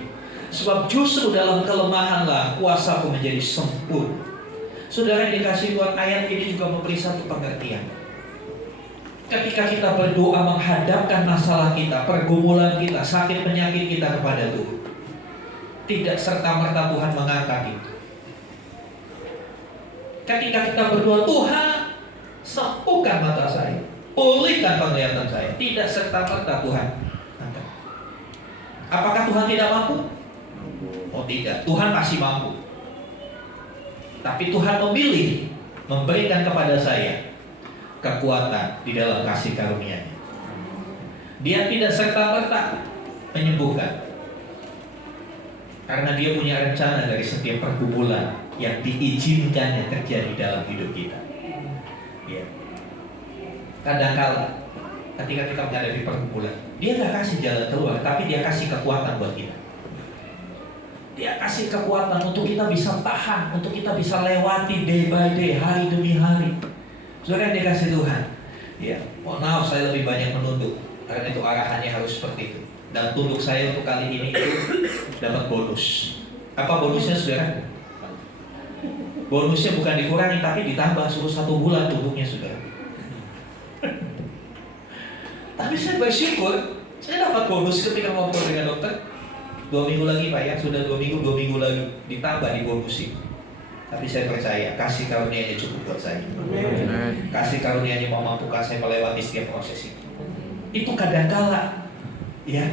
sebab justru dalam kelemahanlah kuasaku menjadi sempurna. Saudara yang dikasih Tuhan, ayat ini juga memberi satu pengertian. Ketika kita berdoa menghadapkan masalah kita, pergumulan kita, sakit penyakit kita kepada Tuhan, tidak serta-merta Tuhan mengangkat itu. Ketika kita berdoa, Tuhan sembuhkan mata saya, pulihkan penglihatan saya, tidak serta-merta Tuhan angkat. Apakah Tuhan tidak mampu? Oh tidak, Tuhan masih mampu. Tapi Tuhan memilih memberikan kepada saya kekuatan di dalam kasih karunia-Nya. Dia tidak serta-merta menyembuhkan, karena dia punya rencana dari setiap pergumulan yang diizinkannya terjadi dalam hidup kita. Ya. Kadang-kala ketika kita menghadapi pergumulan, dia nggak kasih jalan keluar, tapi dia kasih kekuatan buat kita. Dia kasih kekuatan untuk kita bisa tahan, untuk kita bisa lewati day by day, hari demi hari. Saudara yang dikasih Tuhan, ya, mohon maaf saya lebih banyak menunduk, karena itu arahannya harus seperti itu. Dan tunduk saya untuk kali ini itu dapat bonus. Apa bonusnya, saudara? Bonusnya bukan dikurangi, tapi ditambah, suruh 1 bulan tunduknya, saudara. Tapi saya bersyukur, saya dapat bonus ketika ngobrol dengan dokter. 2 minggu lagi Pak ya, sudah 2 minggu lagi ditambah dibonusin. Tapi saya percaya kasih karunia-Nya cukup buat saya. Kasih karunia-Nya memampukan saya melewati setiap proses itu. Itu kadang-kala ya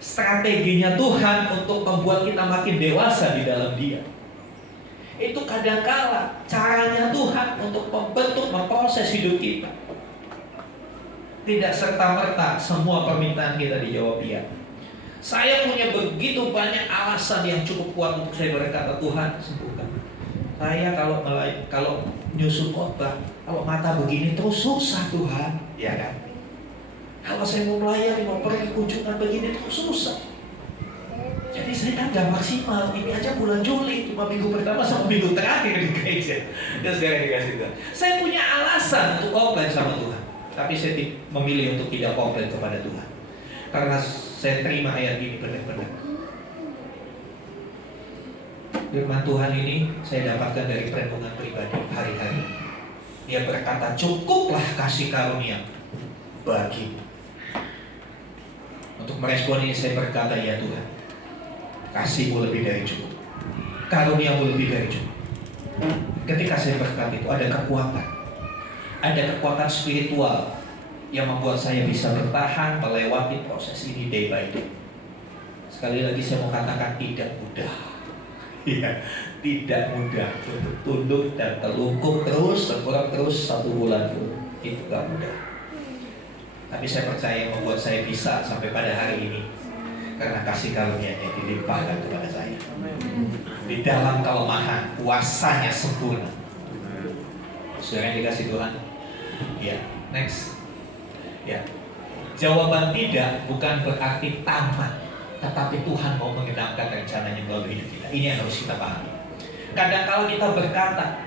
strateginya Tuhan untuk membuat kita makin dewasa di dalam Dia. Itu kadang-kala caranya Tuhan untuk membentuk, memproses hidup kita. Tidak serta-merta semua permintaan kita dijawab Dia. Saya punya begitu banyak alasan yang cukup kuat untuk saya berkata, Tuhan sembuhkan. Saya kalau nyusul khotbah, kalau mata begini terus susah Tuhan, ya kan? Kalau saya mau melayani, mau pergi kunjungan begini terus susah. Jadi saya kan gak maksimal. Ini aja bulan Juli, cuma minggu pertama sama minggu terakhir di gereja. Dan sekarang dikasih Tuhan. Saya punya alasan untuk komplain sama Tuhan, tapi saya memilih untuk tidak komplain kepada Tuhan. Karena saya terima ayat ini benar-benar. Firman Tuhan ini saya dapatkan dari perenungan pribadi hari-hari. Dia berkata, cukuplah kasih karunia bagi. Untuk merespon ini saya berkata, ya Tuhan, kasih-Mu lebih dari cukup, karunia-Mu lebih dari cukup. Ketika saya berkata itu ada kekuatan spiritual yang membuat saya bisa bertahan melewati proses ini day by day. Sekali lagi saya mau katakan tidak mudah. Ya, tidak mudah untuk tunduk dan telungkup terus, tengkurap terus 1 bulan pun. Itu gak mudah. Tapi saya percaya membuat saya bisa sampai pada hari ini karena kasih karunia-Nya dilimpahkan kepada saya. Di dalam kelemahan, kuasa-Nya sempurna. Saudara yang dikasih Tuhan. Ya, next. Ya, jawaban tidak bukan berarti tamat, tetapi Tuhan mau mengenapkan rencana-Nya melalui hidup kita. Ini yang harus kita pahami. Kadang-kala kita berkata,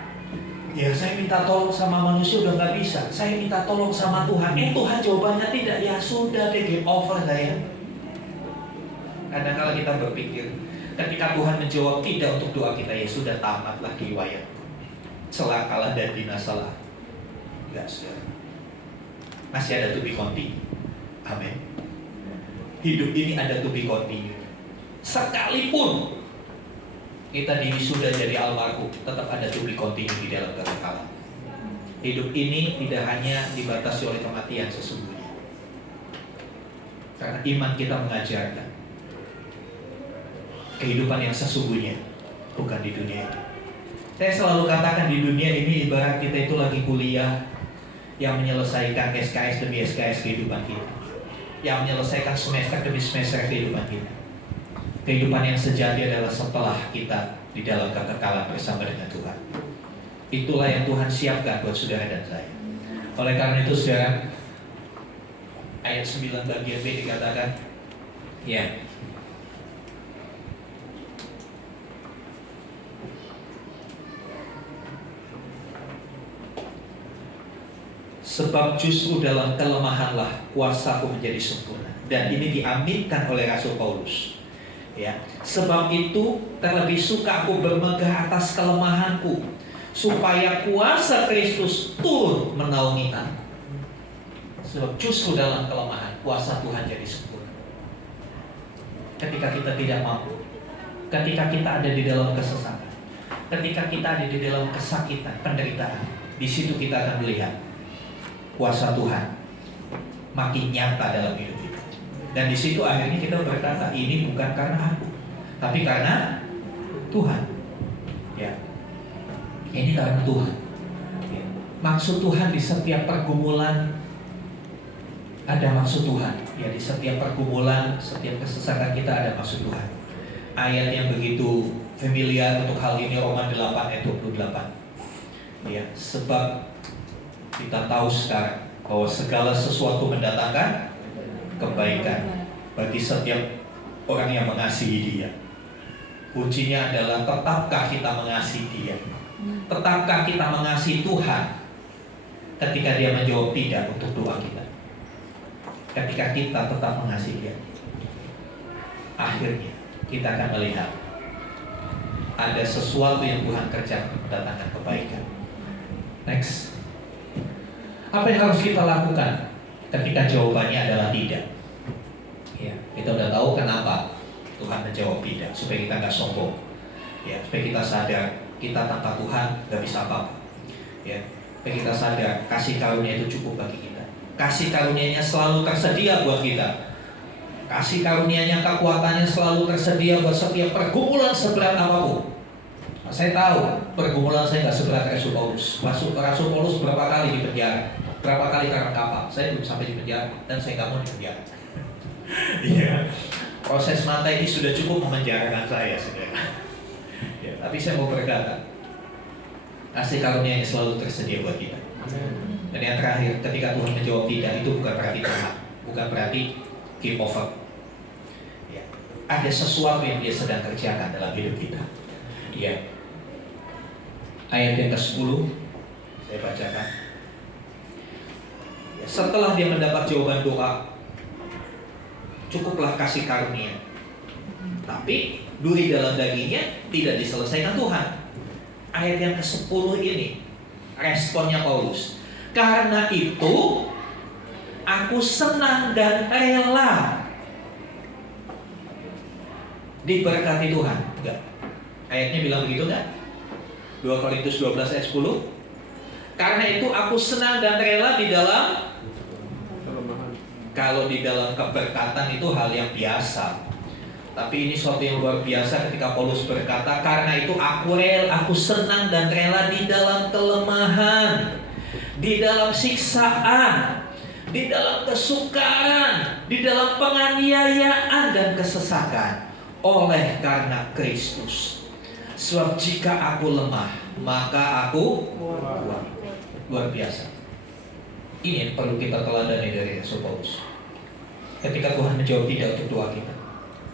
ya saya minta tolong sama manusia udah gak bisa, saya minta tolong sama Tuhan. Tuhan jawabannya tidak, ya sudah deh, game over saya. Kadang-kala kita berpikir, ketika Tuhan menjawab tidak untuk doa kita, ya sudah tamatlah riwayat. Celakalah dan binasalah. Enggak, saudara. Masih ada to be continue. Amin. Hidup ini ada to be continue. Sekalipun kita sudah jadi almarhum, tetap ada to be continue di dalam kekekalan. Hidup ini tidak hanya dibatasi oleh kematian sesungguhnya. Karena iman kita mengajarkan kehidupan yang sesungguhnya bukan di dunia ini. Saya selalu katakan di dunia ini ibarat kita itu lagi kuliah yang menyelesaikan SKS demi SKS kehidupan kita, yang menyelesaikan semester demi semester kehidupan kita. Kehidupan yang sejati adalah setelah kita di dalam kekekalan bersama dengan Tuhan. Itulah yang Tuhan siapkan buat saudara dan saya. Oleh karena itu saudara, ayat 9 bagian B dikatakan, ya, sebab justru dalam kelemahanlah kuasaku menjadi sempurna. Dan ini diaminkan oleh Rasul Paulus. Ya, sebab itu terlebih suka aku bermegah atas kelemahanku, supaya kuasa Kristus turun menaungi aku. Sebab justru dalam kelemahan kuasa Tuhan jadi sempurna. Ketika kita tidak mampu, ketika kita ada di dalam kesesatan, ketika kita ada di dalam kesakitan, penderitaan, di situ kita akan melihat kuasa Tuhan makin nyata dalam hidup kita. Dan di situ akhirnya kita berkata, ini bukan karena aku, tapi karena Tuhan. Ya, ini karena Tuhan. Ya. maksud Tuhan di setiap pergumulan. Ada maksud Tuhan. Ya, di setiap pergumulan, setiap kesesakan kita ada maksud Tuhan. Ayat yang begitu familiar untuk hal ini Roma 8 ayat 28. Ya, sebab kita tahu sekarang bahwa segala sesuatu mendatangkan kebaikan bagi setiap orang yang mengasihi Dia. Kuncinya adalah tetapkah kita mengasihi Dia? Tetapkah kita mengasihi Tuhan ketika Dia menjawab tidak untuk doa kita? Ketika kita tetap mengasihi Dia, akhirnya kita akan melihat ada sesuatu yang Tuhan kerjakan mendatangkan kebaikan. Next. Apa yang harus kita lakukan ketika jawabannya adalah tidak? Ya, kita udah tahu kenapa Tuhan menjawab tidak, supaya kita nggak sombong. Ya, supaya kita sadar kita tanpa Tuhan nggak bisa apa-apa. Ya, supaya kita sadar kasih karunia itu cukup bagi kita. Kasih karunia-Nya selalu tersedia buat kita. Kasih karunia-Nya, kekuatannya selalu tersedia buat setiap pergumulan seberat apapun. Nah, saya tahu pergumulan saya nggak seberat Rasul Paulus. Rasul Paulus berapa kali di penjara, berapa kali karena kapal. Saya belum sampai di penjara dan saya nggak mau di penjara. Iya. Proses mata ini sudah cukup memenjarakan saya, saudara. Ya, tapi saya mau berkata, kasih karunia-Nya selalu tersedia buat kita. Dan yang terakhir, ketika Tuhan menjawab tidak, itu bukan berarti telat, bukan berarti game over. Ya, ada sesuatu yang Dia sedang kerjakan dalam hidup kita. Ya. Ayat yang ke-10 saya bacakan. Ya, setelah dia mendapat jawaban doa, cukuplah kasih karunia. Tapi duri dalam dagingnya tidak diselesaikan Tuhan. Ayat yang ke-10 ini responnya Paulus. Karena itu aku senang dan rela diberkati Tuhan. Enggak. Ayatnya bilang begitu enggak? 2 Korintus 12 ayat 10. Karena itu aku senang dan rela di dalam kelemahan. Kalau di dalam keberkatan itu hal yang biasa. Tapi ini suatu yang luar biasa ketika Paulus berkata, karena itu aku senang dan rela di dalam kelemahan, di dalam siksaan, di dalam kesukaran, di dalam penganiayaan dan kesesakan oleh karena Kristus. Sebab jika aku lemah, maka aku kuat. Luar biasa. Ini yang perlu kita teladani dari Rasul Paulus. Ketika Tuhan menjawab tidak untuk doa kita,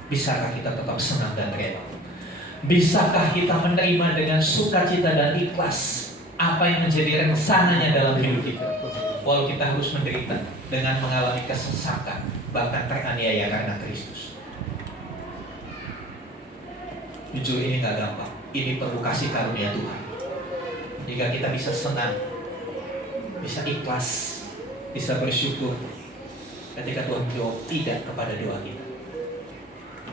bisakah kita tetap senang dan rela? Bisakah kita menerima dengan sukacita dan ikhlas apa yang menjadi rencananya dalam hidup kita? Walau kita harus menderita dengan mengalami kesesakan, bahkan teraniaya karena Kristus. Jujur ini gak gampang. Ini perlu kasih karunia Tuhan. Jika kita bisa senang, bisa ikhlas, bisa bersyukur ketika Tuhan menjawab tidak kepada doa kita.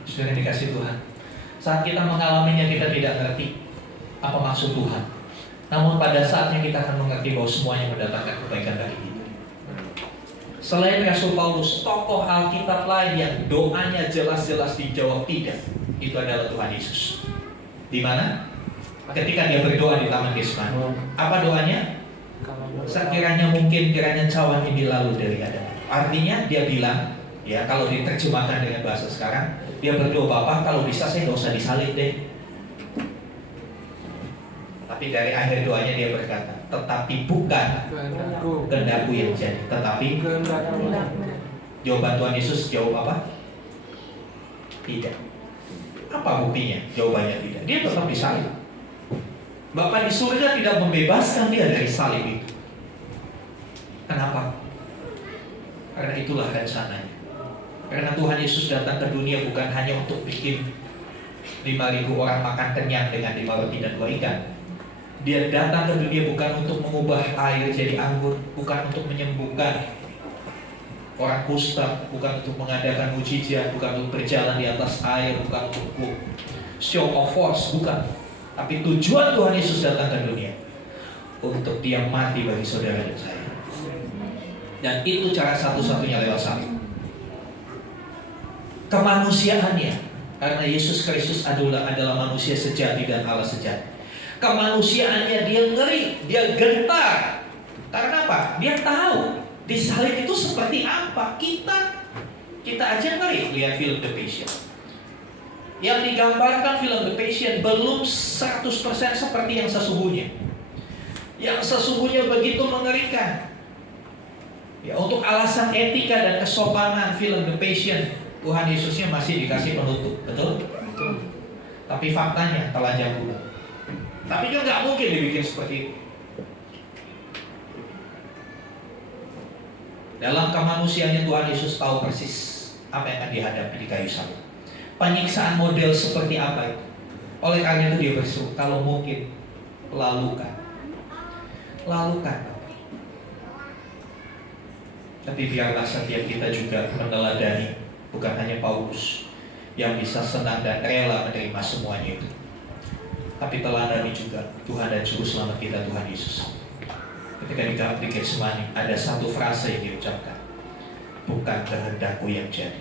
Saudara dikasih Tuhan, saat kita mengalaminya kita tidak ngerti apa maksud Tuhan. Namun pada saatnya kita akan mengerti bahwa semuanya mendatangkan kebaikan bagi kita. Selain Rasul Paulus, tokoh Alkitab lain yang doanya jelas-jelas dijawab tidak, itu adalah Tuhan Yesus. Di mana? Ketika dia berdoa di Taman Getsemani. Apa doanya? Sekiranya mungkin kiranya cawan ini lalu dari Adam. Artinya dia bilang, ya kalau diterjemahkan dengan bahasa sekarang, dia berdoa, Bapak kalau bisa saya nggak usah disalib deh. Tapi dari akhir doanya dia berkata, tetapi bukan kehendakku yang jadi, tetapi jawaban Tuhan Yesus jawab apa? Tidak. Apa buktinya? Jawabannya tidak. Dia tetap disalib. Bapa di surga tidak membebaskan dia dari salib itu. Kenapa? Karena itulah rencananya. Karena Tuhan Yesus datang ke dunia bukan hanya untuk bikin 5.000 orang makan kenyang dengan 5 roti dan 2 ikan. Dia datang ke dunia bukan untuk mengubah air jadi anggur, bukan untuk menyembuhkan orang kusta, bukan untuk mengadakan mujizat, bukan untuk berjalan di atas air, bukan untuk show of force, bukan. Tapi tujuan Tuhan Yesus datang ke dunia untuk dia mati bagi saudara dan saya. Dan itu cara satu-satunya lewat salib. Kemanusiaannya, karena Yesus Kristus adalah manusia sejati dan Allah sejati. Kemanusiaannya dia ngeri, dia gentar Karena apa? Dia tahu di salib itu seperti apa. Kita aja ngeri lihat film The Passion. Yang digambarkan film The Passion belum 100% seperti yang sesungguhnya. Yang sesungguhnya begitu mengerikan. Ya, untuk alasan etika dan kesopanan film The Passion, Tuhan Yesusnya masih dikasih penutup, betul? Tapi faktanya telanjang bulat. Tapi juga nggak mungkin dibikin seperti itu. Dalam kemanusiaannya Tuhan Yesus tahu persis apa yang akan dihadapi di kayu salib. Penyiksaan model seperti apa itu? Oleh karena itu dia berseru, kalau mungkin lalukan. Tapi biarlah setiap kita juga meneladani, bukan hanya Paulus yang bisa senang dan rela menerima semuanya itu, tapi teladani juga Tuhan dan Juru Selamat kita, Tuhan Yesus. Ketika di Getsemani ada satu frase yang diucapkan, bukan kehendakku yang jadi,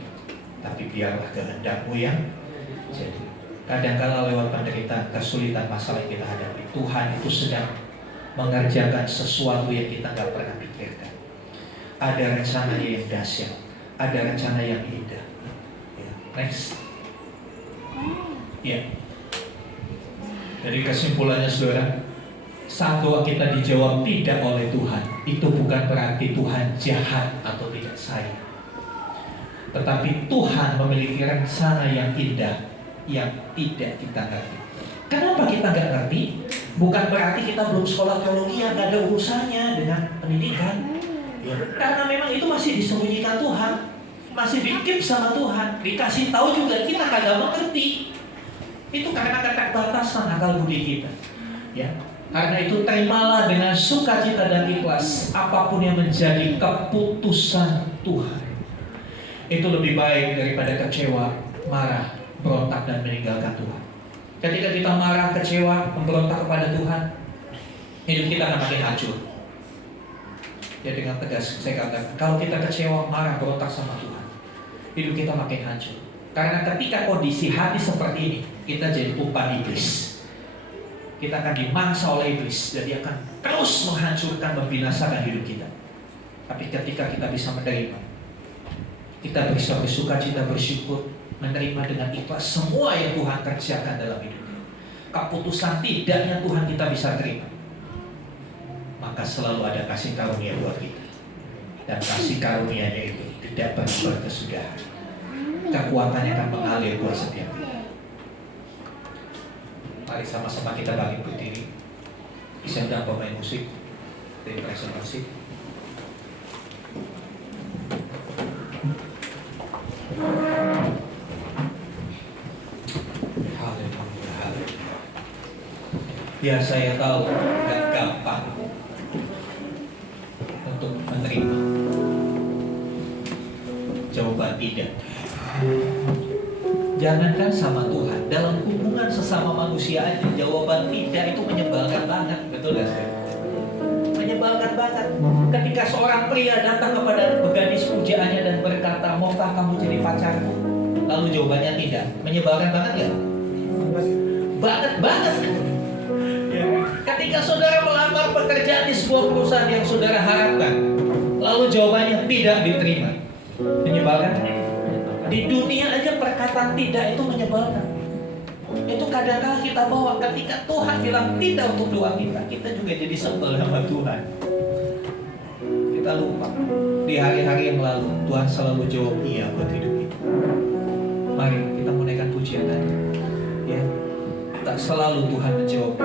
tapi biarlah kehendakmu yang jadi. Kadang-kala lewat penderitaan, kesulitan, masalah yang kita hadapi, Tuhan itu sedang mengerjakan sesuatu yang kita nggak pernah pikirkan. Ada rencana yang dahsyat, ada rencana yang indah. Ya, next. Ya. Jadi kesimpulannya saudara, saat doa kita dijawab tidak oleh Tuhan, itu bukan berarti Tuhan jahat atau tidak sayang. Tetapi Tuhan memiliki rencana yang indah yang tidak kita ngerti. Kenapa kita nggak ngerti? Bukan berarti kita belum sekolah teologi yang nggak ada urusannya dengan pendidikan. Ya, karena memang itu masih disembunyikan Tuhan, masih dikip sama Tuhan, dikasih tahu juga kita kagak mengerti. Itu karena keterbatasan akal budi kita. Ya, karena itu terimalah dengan sukacita dan ikhlas apapun yang menjadi keputusan Tuhan. Itu lebih baik daripada kecewa, marah, berontak dan meninggalkan Tuhan. Ketika kita marah, kecewa, memberontak kepada Tuhan, hidup kita akan makin hancur. Ya, dengan tegas saya katakan, kalau kita kecewa, marah, berontak sama Tuhan, hidup kita makin hancur. Karena ketika kondisi hati seperti ini, kita jadi umpan iblis. Kita akan dimangsa oleh iblis dan dia akan terus menghancurkan, membinasakan hidup kita. Tapi ketika kita bisa menerima, kita bisa bersukacita, bersyukur, menerima dengan ikhlas semua yang Tuhan kerjakan dalam hidup kita. Keputusan tidaknya Tuhan kita bisa terima, maka selalu ada kasih karunia buat kita. Dan kasih karunia-Nya itu tidak pernah berkesudahan. Kekuatannya akan mengalir buat setiap kita. Mari sama-sama kita bangkit berdiri. Bisa undang pemain musik dari presentasi. Ya, saya tahu gak gampang untuk menerima jawaban tidak. Jangankan sama Tuhan, dalam hubungan sesama manusia aja jawaban tidak itu menyebalkan banget, betul gak sih? Menyebalkan banget. Ketika seorang pria datang kepada gadis pujaannya dan berkata, maukah kamu jadi pacarku? Lalu jawabannya tidak, menyebalkan banget gak? Banget. Ya. Ketika saudara melamar pekerjaan di sebuah perusahaan yang saudara harapkan, lalu jawabannya tidak diterima, menyebalkan. Di dunia aja perkataan tidak itu menyebalkan. Itu kadang-kadang kita bawa ketika Tuhan bilang tidak untuk doa kita juga jadi sebel sama Tuhan. Kita lupa di hari-hari yang lalu Tuhan selalu jawab iya buat hidup kita. Mari kita menaikkan pujian tadi. Ya, tak selalu Tuhan menjawab.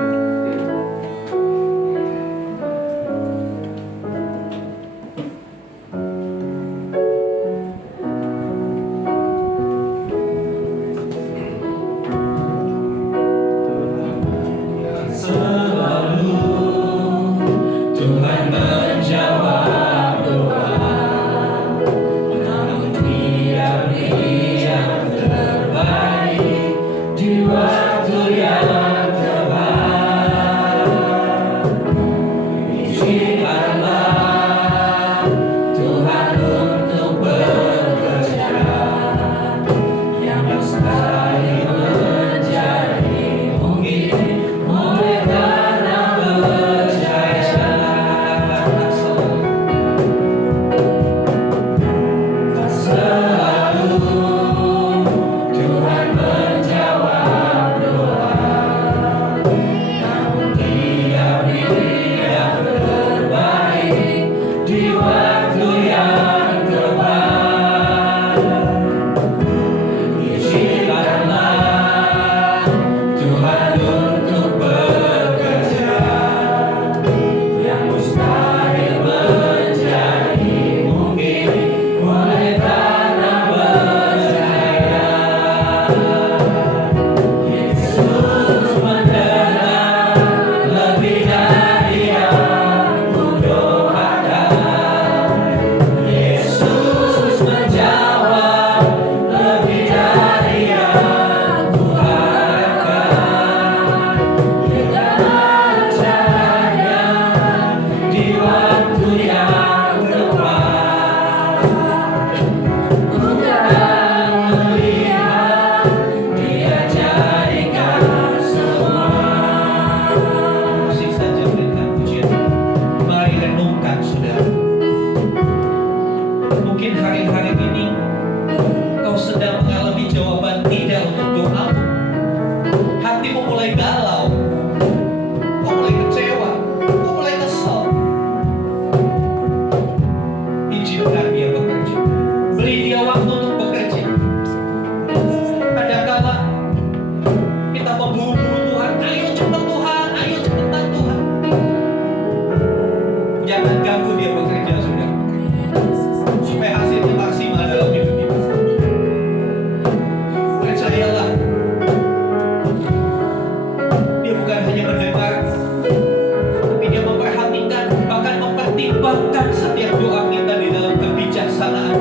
mengembangkan setiap doa kita di dalam kebijaksanaan.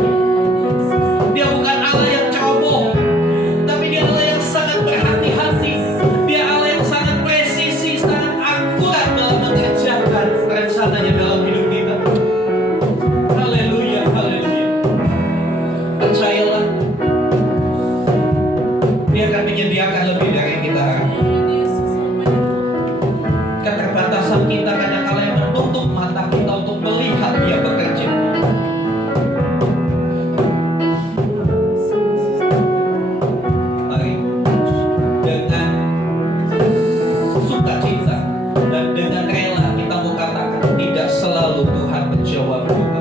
Dia bukan Allah yang ceroboh, tapi Dia Allah yang sangat berhati-hati. Dia Allah yang sangat presisi, sangat akurat dalam mengerjakan rencananya dalam hidup kita. Haleluya, haleluya. Percayalah, Dia akan menyediakan lebih dari yang kita harapkan. Keterbatasan kita kadang-kala yang menutup mata kita untuk melihat Dia bekerja. Mari dengan sukacita dan dengan rela kita mau katakan, tidak selalu Tuhan menjawab doa.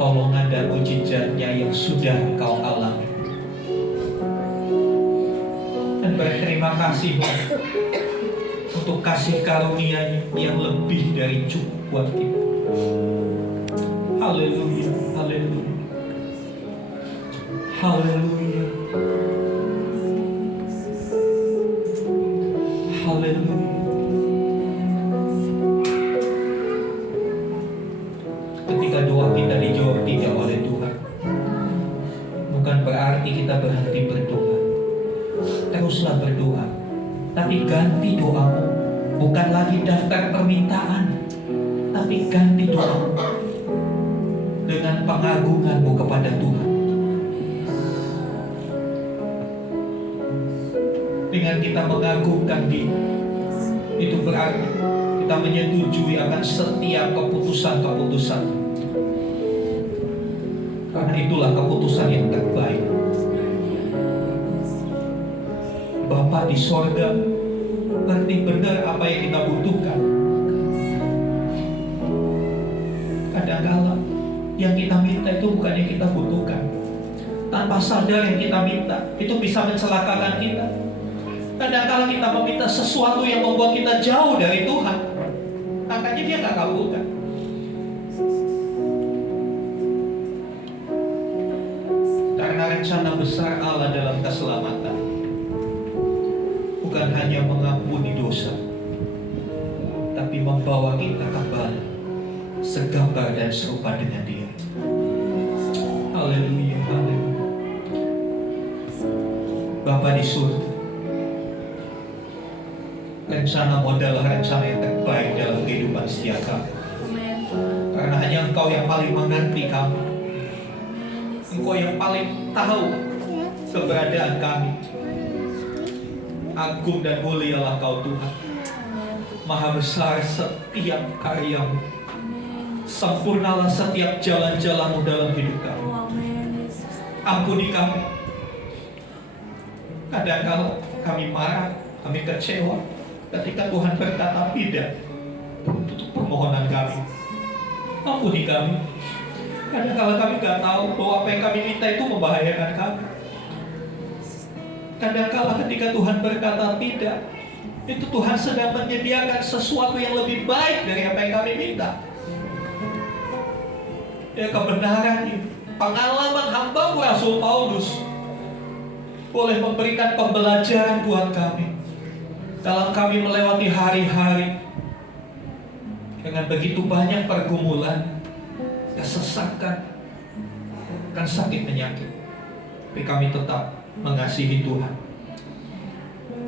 pertolongan dan mujizatnya yang sudah Engkau alami. Dan berterima kasih untuk kasih karunia-Nya yang lebih dari cukup buat kita. Haleluya, haleluya, haleluya, haleluya. Ketika doa kita dijawab sepertiga oleh Tuhan. Bukan berarti kita berhenti berdoa. Teruslah berdoa, tapi ganti doamu. Bukan lagi daftar permintaan, tapi ganti doamu dengan pengagunganmu kepada Tuhan. Dengan kita mengagungkan Dia, itu berarti kita menyetujui akan setiap keputusan-keputusan. Karena itulah keputusan yang terbaik. Bapa di sorga ngerti benar apa yang kita butuhkan. Kadang-kala yang kita minta itu bukan yang kita butuhkan. Tanpa sadar yang kita minta itu bisa mencelakakan kita. Kadang-kala kita meminta sesuatu yang membuat kita jauh dari Tuhan, makanya Dia gak kabulkan. Karena rencana besar Allah dalam keselamatan bukan hanya mengampuni dosa, tapi membawa kita kembali segambar dan serupa dengan Dia. Haleluya, haleluya. Bapa di surga, rencana adalah rencana yang terbaik dalam kehidupan setiap kami. Karena hanya Engkau yang paling mengerti kami. Engkau yang paling tahu keberadaan kami. Agung dan mulialah Kau Tuhan. Maha besar setiap karyamu. Sempurnalah setiap jalan-jalanmu dalam hidup kami. Ampuni kami. Kadang-kala kami marah, kami kecewa ketika Tuhan berkata tidak untuk permohonan kami. Ampuni kami. Kadang-kala kami gak tahu bahwa apa yang kami minta itu membahayakan kami. Kadang-kala ketika Tuhan berkata tidak, itu Tuhan sedang menyediakan sesuatu yang lebih baik dari apa yang kami minta. Ya, kebenaran ini, pengalaman hamba Rasul Paulus boleh memberikan pembelajaran buat kami dalam kami melewati hari-hari dengan begitu banyak pergumulan, kesesakan, dan sakit penyakit. Tapi kami tetap mengasihi Tuhan.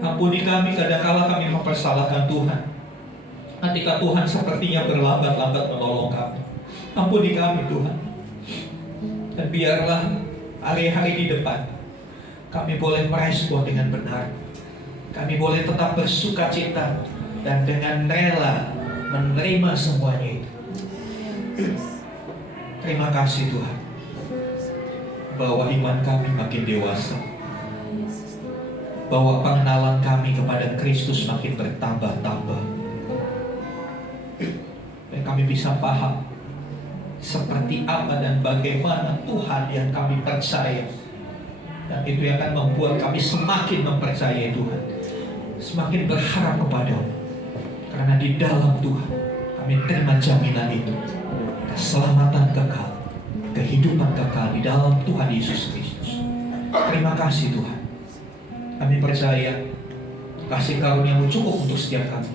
Ampuni kami kadang-kala kami mempersalahkan Tuhan. Ketika Tuhan sepertinya berlambat-lambat menolong kami. Ampuni kami Tuhan. Dan biarlah hari-hari di depan kami boleh merespon dengan benar. Kami boleh tetap bersuka cita dan dengan rela menerima semuanya itu. Terima kasih Tuhan, bahwa iman kami makin dewasa, bahwa pengenalan kami kepada Kristus makin bertambah-tambah, dan kami bisa paham seperti apa dan bagaimana Tuhan yang kami percaya. Dan itu yang akan membuat kami semakin mempercayai Tuhan, semakin berharap kepada-Mu. Karena di dalam Tuhan kami terima jaminan itu, keselamatan kekal, kehidupan kekal di dalam Tuhan Yesus Kristus. Terima kasih Tuhan. Kami percaya kasih karunia-Mu cukup untuk setiap kami,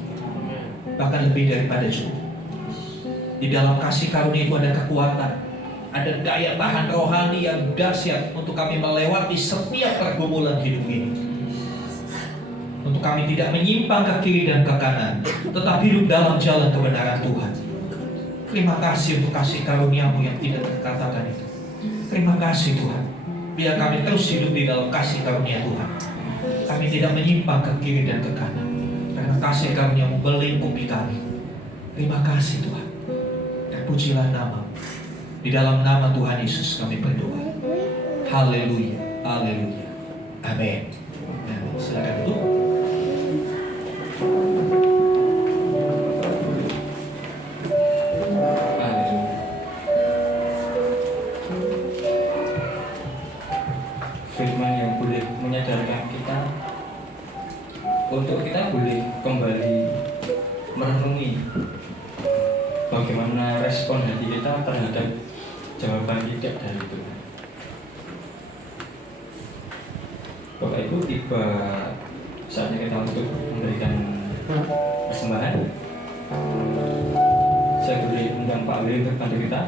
bahkan lebih daripada cukup. Di dalam kasih karunia itu ada kekuatan, ada daya tahan rohani yang dahsyat untuk kami melewati setiap pergumulan hidup ini. Untuk kami tidak menyimpang ke kiri dan ke kanan, tetap hidup dalam jalan kebenaran Tuhan. Terima kasih untuk kasih karunia-Mu yang tidak terkatakan itu. Terima kasih Tuhan. Biar kami terus hidup di dalam kasih karunia Tuhan. Kami tidak menyimpang ke kiri dan ke kanan, karena kasih karunia-Mu melingkupi kami. Terima kasih Tuhan. Terpujilah nama. Di dalam nama Tuhan Yesus kami berdoa. Haleluya, haleluya, amin. Silakan duduk. Firman yang boleh menyadarkan kita untuk kita boleh kembali merenungi bagaimana respon hati kita terhadap jawaban tidak dari Tuhan. Bapak Ibu, tiba saatnya kita untuk memberikan persembahan. Saya boleh undang Pak Willy untuk bantu kita.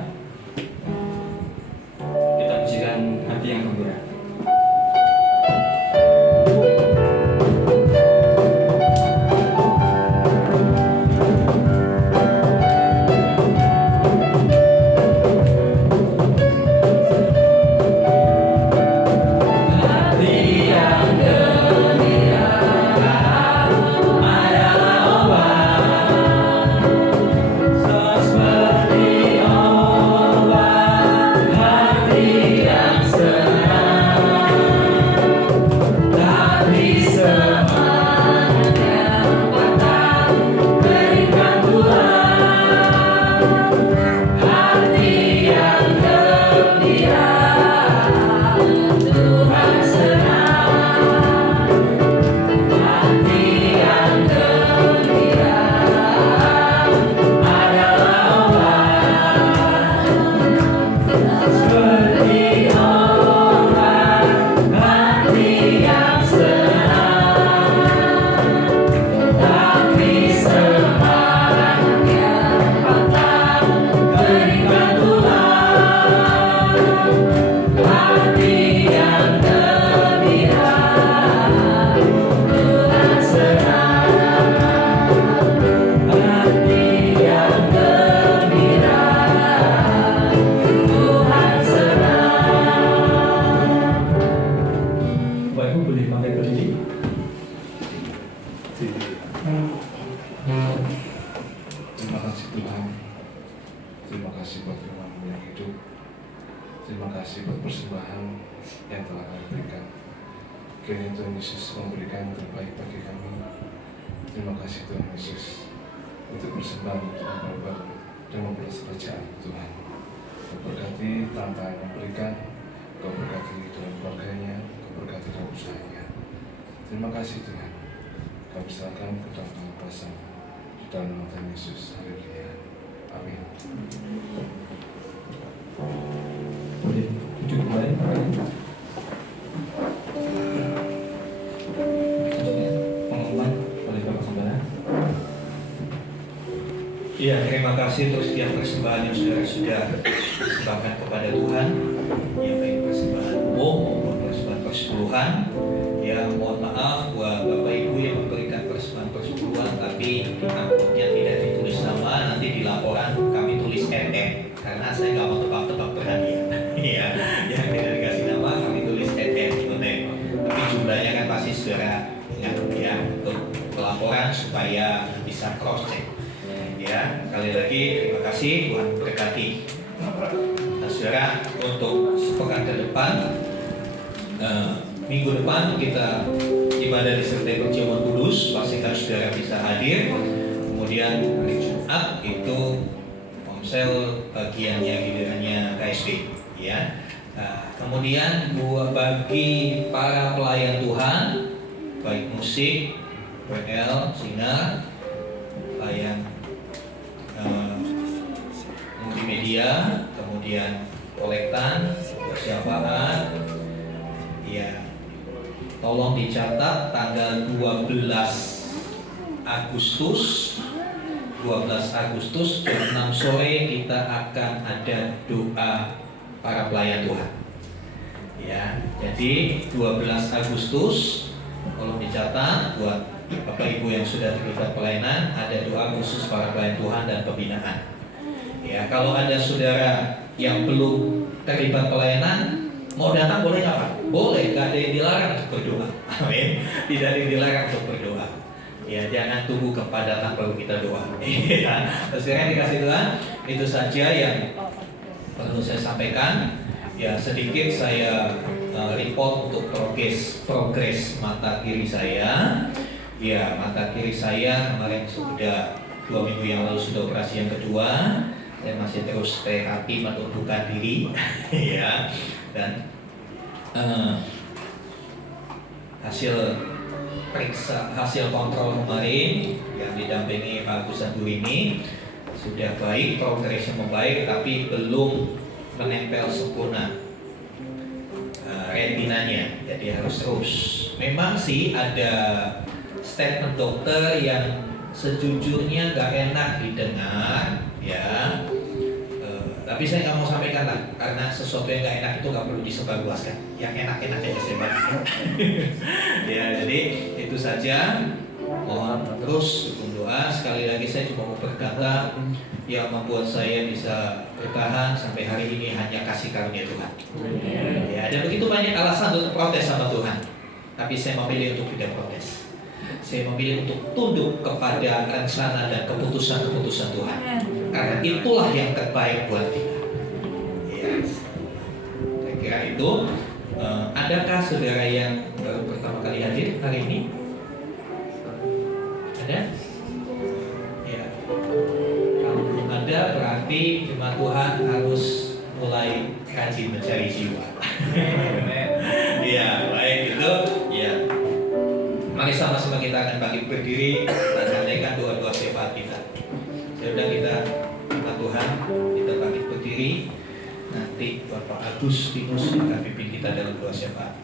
Seperti orang hati yang senang, tapi semangatnya patah keringkan tulang. Hati yang gembira, Tuhan senang. Hati yang gembira, Tuhan senang. Bapak Ibu boleh pakai berdiri. Terima kasih Tuhan. Terima kasih buat firman-Mu yang hidup. Terima kasih buat persembahan yang telah kami berikan. Kiranya Tuhan Yesus memberikan yang terbaik bagi kami. Terima kasih Tuhan Yesus untuk persembahan untuk memperbaiki dan memperluas kerajaan Tuhan. Kau berkati tanpa yang memberikan, Kau berkati dalam keluarganya, Kau berkati dalam usahanya. Terima kasih Tuhan. Kami serahkan ke dalam tangan kuasa di dalam nama Tuhan Yesus. Haleluya. Amin. Boleh tujuh kembali. Pengumuman oleh Bapak Saudara. Ya, terima kasih untuk setiap persembahan yang saudara sudah persembahkan kepada Tuhan, ya baik persembahan umum maupun persembahan persepuluhan. Ya, mohon maaf buat Bapak Ibu yang memberikan persembahan persepuluhan tapi di amplopnya tidak ditulis nama, nanti di laporan kami tulis MM karena saya nggak mau tebak-tebak berhadiah. Ya, yang tidak dikasih nama kami tulis MM, tapi jumlahnya kan pasti saudara ingat ya untuk pelaporan supaya bisa cross check. Ya, sekali lagi terima kasih, Tuhan berkati. Nah, saudara, untuk sepekan ke depan, minggu depan kita ibadah disertai perjamuan kudus, pastikan saudara bisa hadir. Kemudian hari Jumat itu komsel bagiannya gilirannya KSB, ya. Nah, kemudian bagi para pelayan Tuhan, baik musik, WL, singer, pelayan multimedia, kemudian kolektan, persiapan, ya, tolong dicatat tanggal 12 Agustus jam 6 sore kita akan ada doa para pelayan Tuhan. Ya, jadi 12 Agustus tolong dicatat buat Bapak Ibu yang sudah terlibat pelayanan, ada doa khusus para pelayan Tuhan dan pembinaan. Ya, kalau ada saudara yang belum terlibat pelayanan, mau datang boleh nggak Pak? Boleh, nggak ada yang dilarang untuk berdoa. Amin. Tidak ada yang dilarang untuk berdoa. Ya, jangan tunggu kepadatan baru kita doa. Ya, sekarang dikasih Tuhan, itu saja yang perlu saya sampaikan. Ya, sedikit saya report untuk progres mata kiri saya. Ya, mata kiri saya kemarin sudah 2 minggu yang lalu sudah operasi yang kedua. Saya masih terus terapi menumbuhkan diri, ya. Dan hasil kontrol kemarin yang didampingi Pak Agus Sandu ini sudah baik, progresnya membaik, tapi belum menempel sempurna retinanya, jadi harus terus. Memang sih ada statement dokter yang sejujurnya gak enak didengar, ya. Tapi saya nggak mau sampaikan lah, karena sesuatu yang gak enak itu gak perlu disebarluaskan. Yang enak-enak aja sebar. Ya, jadi itu saja. Mohon terus dukung doa. Sekali lagi saya cuma mau berkata, yang membuat saya bisa bertahan sampai hari ini hanya kasih karunia Tuhan. Ya, ada begitu banyak alasan untuk protes sama Tuhan, tapi saya memilih untuk tidak protes. Saya memilih untuk tunduk kepada rencana dan keputusan-keputusan Tuhan, karena itulah yang terbaik buat kita. Yes. Saya kira itu. Adakah saudara yang baru pertama kali hadir hari ini? Ada? Ya. Kalau belum ada, berarti jemaat Tuhan harus mulai rajin mencari jiwa. Ya, baik itu. Ya. Mari sama-sama kita akan bangkit berdiri dan sampaikan doa-doa syafaat kita. Sudah kita, Tuhan, kita bangkit berdiri. Nah, nanti Bapak Agustinus akan pimpin kita dalam doa syafaat.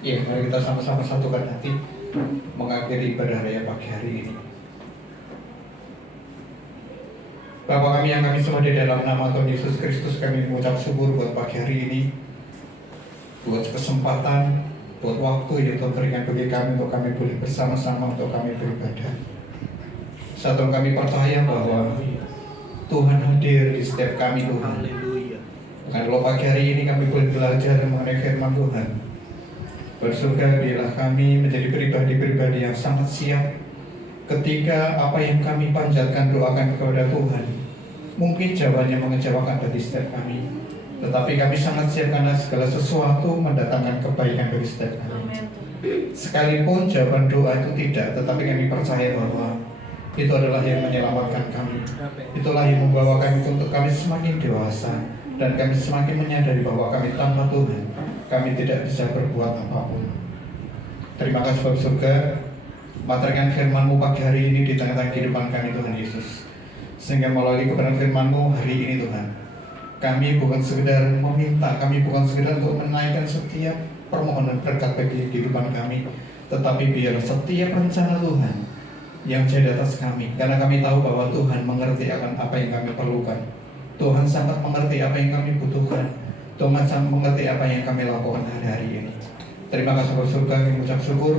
Ya, mari kita sama-sama satukan hati mengakhiri ibadah raya pagi hari ini. Bapa kami yang kami sembah di dalam nama Tuhan Yesus Kristus, kami mengucap syukur buat pagi hari ini, buat kesempatan, buat waktu yang Tuhan berikan bagi kami untuk kami boleh bersama-sama untuk kami beribadah. Satu kami percaya bahwa Tuhan hadir di setiap kami Tuhan. Kalau pagi hari ini kami boleh belajar mengenai firman Tuhan, bersurga biarlah kami menjadi pribadi-pribadi yang sangat siap ketika apa yang kami panjatkan doakan kepada Tuhan mungkin jawabannya mengecewakan bagi setiap kami, tetapi kami sangat siap karena segala sesuatu mendatangkan kebaikan bagi setiap kami. Sekalipun jawaban doa itu tidak, tetapi kami percaya bahwa itu adalah yang menyelamatkan kami. Itulah yang membawa kami untuk kami semakin dewasa dan kami semakin menyadari bahwa kami tanpa Tuhan kami tidak bisa berbuat apapun. Terima kasih Bapak surga, materkan firman-Mu pagi hari ini di tengah-tengah kehidupan kami Tuhan Yesus, sehingga melalui kebenaran firman-Mu hari ini Tuhan, kami bukan sekedar meminta, kami bukan sekedar untuk menaikkan setiap permohonan berkat bagi kehidupan kami, tetapi biar setiap rencana Tuhan yang jadi atas kami, karena kami tahu bahwa Tuhan mengerti akan apa yang kami perlukan. Tuhan sangat mengerti apa yang kami butuhkan. Tuhan sangat mengerti apa yang kami lakukan hari-hari ini. Terima kasih Bapak surga, kami mengucap syukur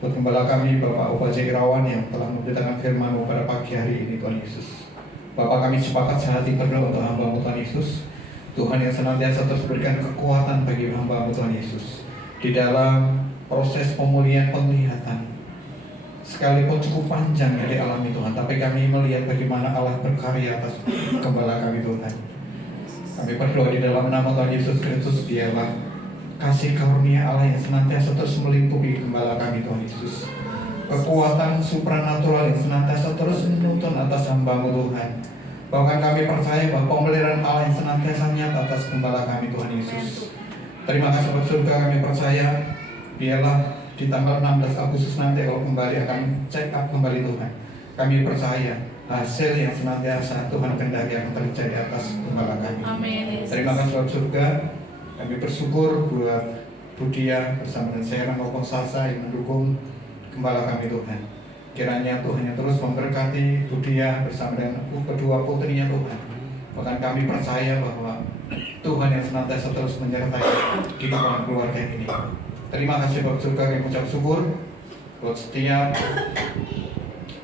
buat gembala kami Bapak Upaja Irawan yang telah memberitakan firman-Mu pada pagi hari ini Tuhan Yesus. Bapak, kami sepakat sehati berdoa untuk hamba-Mu Tuhan Yesus, Tuhan yang senantiasa terus berikan kekuatan bagi hamba-Mu Tuhan Yesus di dalam proses pemulihan penglihatan. Sekalipun cukup panjang yang dialami Tuhan, tapi kami melihat bagaimana Allah berkarya atas gembala kami Tuhan. Kami berdoa di dalam nama Tuhan Yesus Kristus, biarlah kasih karunia Allah yang senantiasa terus melingkupi gembala kami Tuhan Yesus. Kekuatan supranatural yang senantiasa terus menuntun atas hamba-Mu Tuhan. Bahkan kami percaya bahwa pemeliharaan Allah yang senantiasa nyata atas gembala kami Tuhan Yesus. Terima kasih Bapak surga, kami percaya biarlah di tanggal 16 Agustus nanti kalau kembali akan check up kembali Tuhan, kami percaya hasil yang senantiasa Tuhan kehendaki akan terjadi atas gembala kami. Amin. Terima kasih Bapak surga, kami bersyukur buat Budia bersama dengan Sarah maupun Sasa yang mendukung gembala kami Tuhan. Kiranya Tuhan yang terus memberkati Budia bersama dengan kedua putrinya Tuhan. Bahkan kami percaya bahwa Tuhan yang senantiasa terus menyertai kehidupan keluarga ini. Terima kasih Bapak surga, kami mengucap syukur buat setiap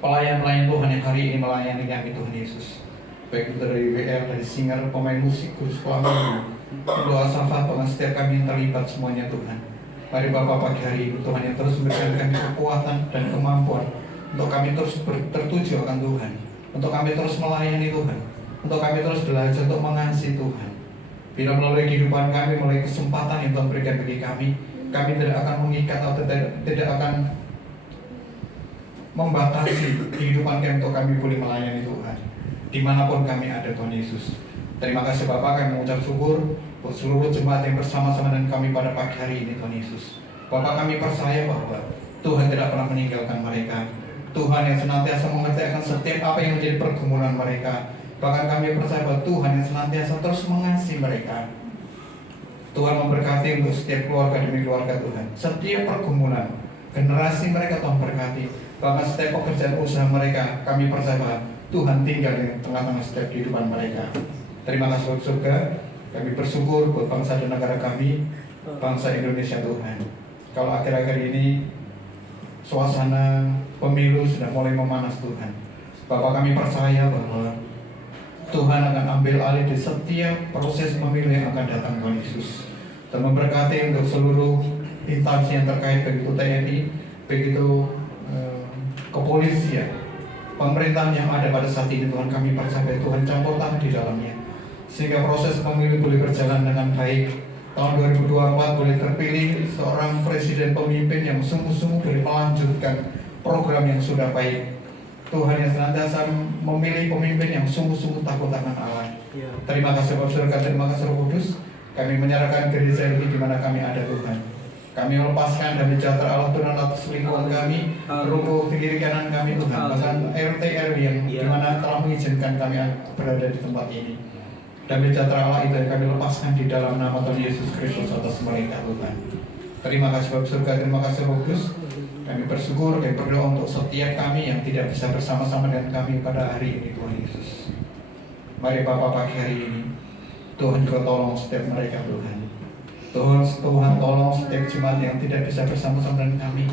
pelayan-pelayan Tuhan yang hari ini melayani kami Tuhan Yesus. Baik itu dari WL, dari singer, pemain musik, guru sekolah minggu, doa syafaat, bahkan setiap kami yang terlibat semuanya Tuhan. Mari Bapak pagi hari ini Tuhan yang terus memberikan kami kekuatan dan kemampuan untuk kami terus tertuju akan Tuhan, untuk kami terus melayani Tuhan, untuk kami terus belajar untuk mengasihi Tuhan. Bila melalui kehidupan kami, melalui kesempatan yang Tuhan berikan bagi kami tidak akan mengikat atau tidak akan membatasi kehidupan kami untuk kami boleh melayani Tuhan dimanapun kami ada Tuhan Yesus. Terima kasih Bapak, kami mengucap syukur buat seluruh jemaat yang bersama-sama dengan kami pada pagi hari ini Tuhan Yesus. Bapak, kami percaya bahwa Tuhan tidak pernah meninggalkan mereka. Tuhan yang senantiasa mengerti akan setiap apa yang menjadi pergumulan mereka. Bahkan kami percaya bahwa Tuhan yang senantiasa terus mengasihi mereka. Tuhan memberkati untuk setiap keluarga demi keluarga Tuhan. Setiap pergumulan generasi mereka Tuhan berkati. Bahkan setiap pekerjaan usaha mereka, kami percaya bahwa Tuhan tinggal di tengah-tengah setiap kehidupan mereka. Terima kasih Bapak surga, kami bersyukur buat bangsa dan negara kami, bangsa Indonesia Tuhan. Kalau akhir-akhir ini suasana pemilu sudah mulai memanas Tuhan, Bapak, kami percaya bahwa Tuhan akan ambil alih di setiap proses pemilu yang akan datang Tuhan Yesus. Dan memberkati untuk seluruh instansi yang terkait, begitu TNI, begitu kepolisian, pemerintahan yang ada pada saat ini Tuhan, kami percaya Tuhan campur tangan di dalamnya, sehingga proses pemilu boleh berjalan dengan baik. Tahun 2024 boleh terpilih seorang presiden pemimpin yang sungguh-sungguh boleh melanjutkan program yang sudah baik. Tuhan yang senantiasa memilih pemimpin yang sungguh-sungguh takut akan Allah. Terima kasih Bapak surga, terima kasih Roh Kudus. Kami menyerahkan gereja ini di mana kami ada Tuhan. Kami melepaskan damai sejahtera Allah Tuhan atas lingkungan kami, ruko di kiri kanan kami Tuhan, bahkan RT RW yang dimana telah mengizinkan kami berada di tempat ini. Damai sejahtera Allah itu yang kami lepaskan di dalam nama Tuhan Yesus Kristus atas mereka Tuhan. Terima kasih Bapak surga, terima kasih Roh Kudus. Kami bersyukur dan berdoa untuk setiap kami yang tidak bisa bersama-sama dengan kami pada hari ini Tuhan Yesus. Mari Bapak pagi hari ini, Tuhan juga tolong setiap mereka Tuhan. Tuhan tolong setiap jemaat yang tidak bisa bersama-sama dengan kami.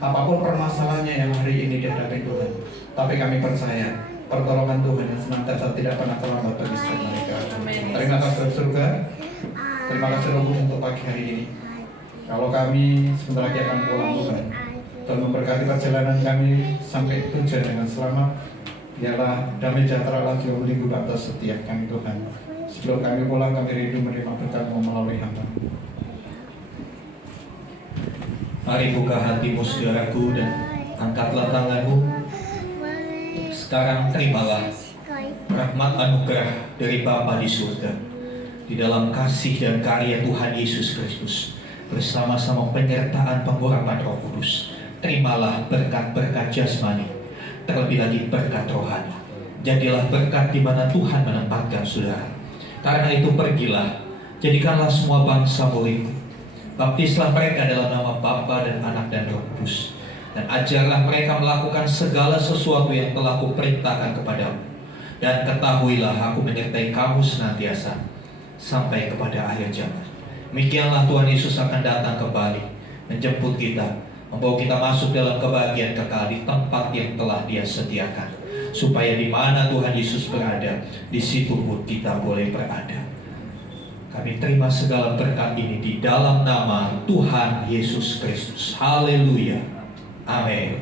Apapun permasalahannya yang hari ini dihadapi Tuhan, tapi kami percaya pertolongan Tuhan yang senantiasa tidak pernah terlambat bagi setiap mereka. Terima kasih Bapak surga, terima kasih Roh Kudus untuk pagi hari ini. Kalau kami sebentar lagi akan pulang Tuhan, Tuhan memberkati perjalanan kami sampai tujuan dengan selamat. Biarlah damai sejahtera Allah juga melingkupi atas setiap kami Tuhan. Sebelum kami pulang, kami rindu menerima berkat-Mu melalui hamba. Mari buka hatimu saudaraku dan angkatlah tanganmu. Sekarang terimalah rahmat anugerah dari Bapa di surga. Di dalam kasih dan karya Tuhan Yesus Kristus, bersama-sama penyertaan pengurapan Roh Kudus, terimalah berkat-berkat jasmani, terlebih lagi berkat rohani. Jadilah berkat di mana Tuhan menempatkan saudara. Karena itu pergilah, jadikanlah semua bangsa muridku. Baptislah mereka dalam nama Bapa dan Anak dan Roh Kudus, dan ajarlah mereka melakukan segala sesuatu yang telah kuperintahkan kepadamu. Dan ketahuilah aku menyertai kamu senantiasa sampai kepada akhir zaman. Demikianlah Tuhan Yesus akan datang kembali, menjemput kita, membawa kita masuk dalam kebahagiaan kekal di tempat yang telah Dia sediakan, supaya di mana Tuhan Yesus berada, di situ pun kita boleh berada. Kami terima segala berkat ini di dalam nama Tuhan Yesus Kristus. Haleluya. Amin.